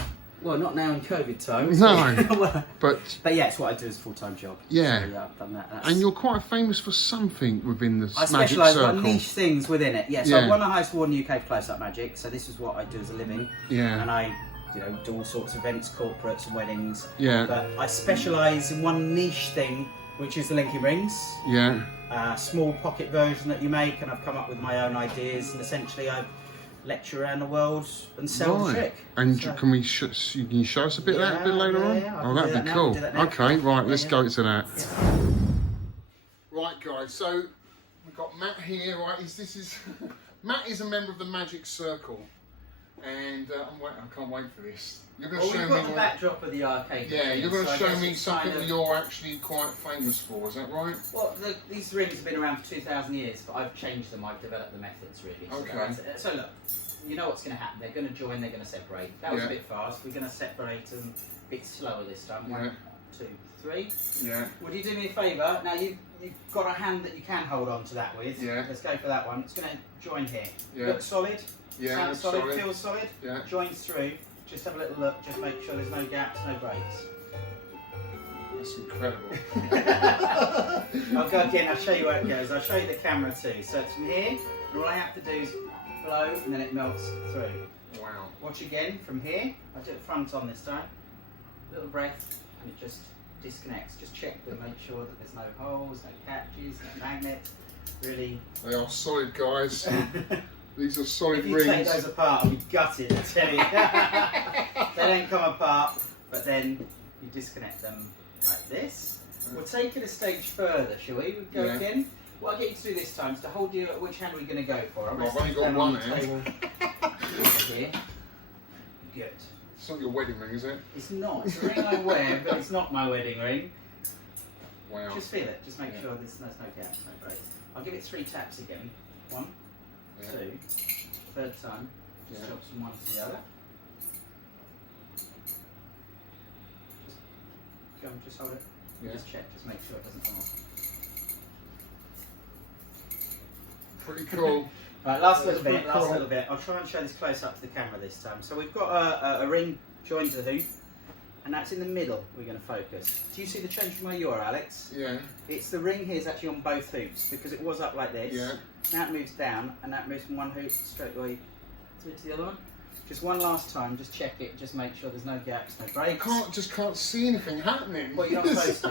Well, not now in COVID times. No, but yeah, it's what I do as a full-time job. Yeah, so, yeah, I've done that. And you're quite famous for something within the magic circle. I specialise on niche things within it. Yeah, so I won the highest award in the UK for close-up magic. So this is what I do as a living. Yeah, and I, do all sorts of events, corporates, and weddings. Yeah, but I specialise in one niche thing, which is the linking rings. Yeah, small pocket version that you make, and I've come up with my own ideas, and essentially I lecture around the world and sell the trick. And so, can you show us a bit of that a bit later on? Yeah, oh, that'd be cool. Okay, right, let's go to that. Right, guys, so we've got Matt here, right? Matt is a member of the Magic Circle, and I can't wait for this. You're going to show me the backdrop of the arcade. Yeah, you're going to show me something that you're actually quite famous for. Is that right? Well, these rings have been around for 2,000 years, but I've changed them. I've developed the methods really. Okay. So look, you know what's going to happen. They're going to join. They're going to separate. That was a bit fast. We're going to separate them a bit slower this time. 1, 2, 3. Yeah. Would you do me a favour? Now you've got a hand that you can hold on to that with. Yeah. Let's go for that one. It's going to join here. Yeah. Look solid. Yeah. Sounds solid. Feels solid. Yeah. Joins through. Just have a little look, just make sure there's no gaps, no breaks. That's incredible. I'll go again, I'll show you where it goes. I'll show you the camera too. So it's from here, and all I have to do is blow, and then it melts through. Wow. Watch again from here. I'll do it front on this time. Little breath, and it just disconnects. Just check them, make sure that there's no holes, no catches, no magnets. Really. They are solid, guys. These are solid rings. If you take those apart, I'll be gutted, I tell you. They don't come apart, but then you disconnect them like this. We'll take it a stage further, shall we? We'll go again. What I'll get you to do this time is to hold you, which hand are we going to go for? I've only got one hand. Here. Good. It's not your wedding ring, is it? It's not. It's a ring I wear, but it's not my wedding ring. Wow. Just feel it. Just make sure there's no gaps, no breaks. I'll give it 3 taps again. 1, 2, third time. Just drop some one to the other. Just hold it. Yeah. Just check, just make sure it doesn't come off. Pretty cool. Right, last little bit. I'll try and show this close up to the camera this time. So we've got a ring joined to the hoop, and that's in the middle. We're going to focus. Do you see the change from where you are, Alex? Yeah. It's the ring here is actually on both hoops because it was up like this. Yeah. Now it moves down, and that moves from one hoop straight away to the other one. Just one last time, just check it, just make sure there's no gaps, no breaks. I just can't see anything happening. Well, you're not supposed to.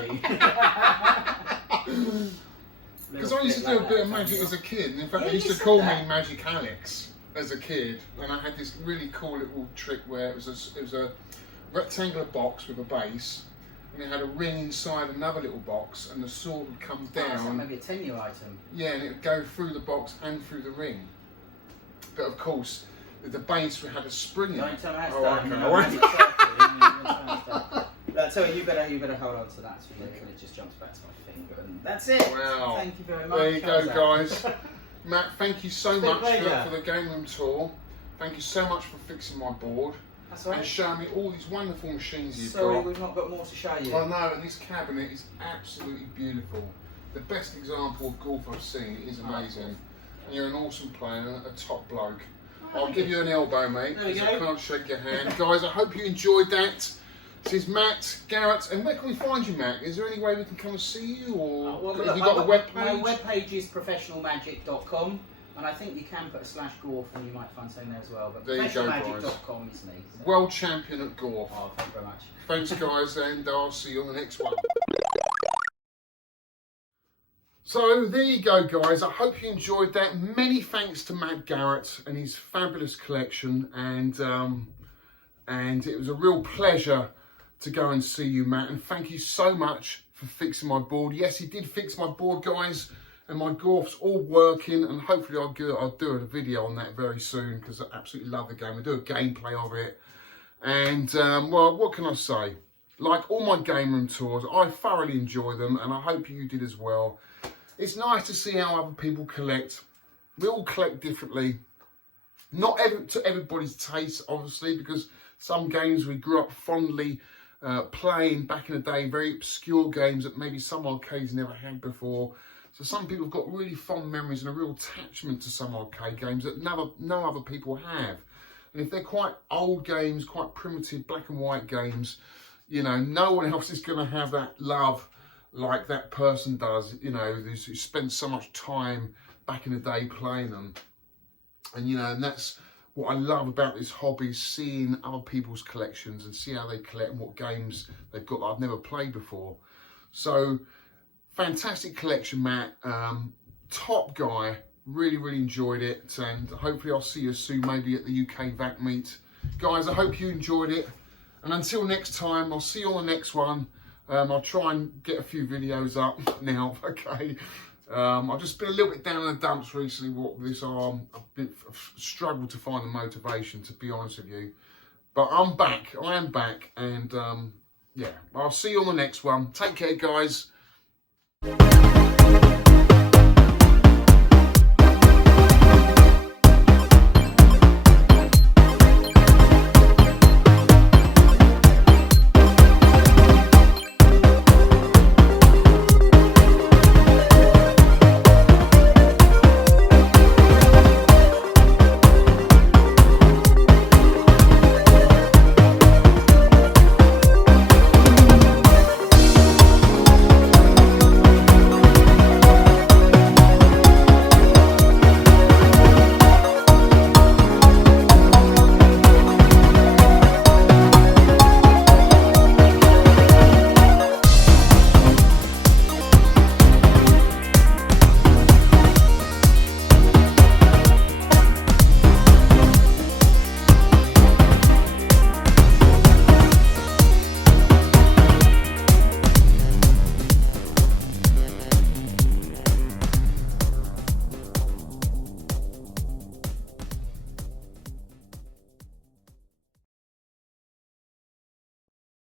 Because I used to do a bit of magic as a kid, and in fact they used to call me Magic Alex as a kid, and I had this really cool little trick where it was a rectangular box with a base, and it had a ring inside another little box, and the sword would come down. So maybe a 10-year item. Yeah, and it would go through the box and through the ring. But of course, the base had a spring in it. Don't tell me how it's done. So you better hold on to that, so it just jumps back to my finger, and that's it. Wow. Thank you very much. There you go, guys. Matt, thank you so much for the game room tour. Thank you so much for fixing my board. That's right. And showing me all these wonderful machines you've Sorry, got. we've not got more to show you. I know, and this cabinet is absolutely beautiful. The best example of golf I've seen. It is amazing. And you're an awesome player, a top bloke. I'll give you an elbow, mate, because I can't shake your hand. Guys, I hope you enjoyed that. This is Matt Garrett, and where can we find you, Matt? Is there any way we can come and see you, or have you got a web page? My web page is professionalmagic.com, and I think you can put a /Gorf, and you might find something there as well. But professionalmagic.com is me. So. World champion at Gorf. Oh, thank you very much. Thanks, guys, and I'll see you on the next one. So there you go, guys. I hope you enjoyed that. Many thanks to Matt Garrett and his fabulous collection, and it was a real pleasure to go and see you, Matt, and thank you so much for fixing my board. Yes, he did fix my board, guys, and my Gorf's all working, and hopefully I'll do a video on that very soon, because I absolutely love the game. I do a gameplay of it, and well, what can I say? Like all my game room tours, I thoroughly enjoy them, and I hope you did as well. It's nice to see how other people collect. We all collect differently. Not to everybody's taste, obviously, because some games we grew up fondly playing back in the day, very obscure games that maybe some arcades never had before. So some people have got really fond memories and a real attachment to some arcade games that no other people have. And if they're quite old games, quite primitive black and white games, you know, no one else is going to have that love like that person does, you know, who spent so much time back in the day playing them. And, you know, and that's what I love about this hobby, seeing other people's collections and see how they collect and what games they've got that I've never played before. So, fantastic collection, Matt. Top guy. Really, really enjoyed it. And hopefully I'll see you soon, maybe at the UK VAC meet. Guys, I hope you enjoyed it. And until next time, I'll see you on the next one. I'll try and get a few videos up now, okay? I've just been a little bit down in the dumps recently with this arm. I've struggled to find the motivation, to be honest with you. But I'm back. I am back. And, yeah, I'll see you on the next one. Take care, guys.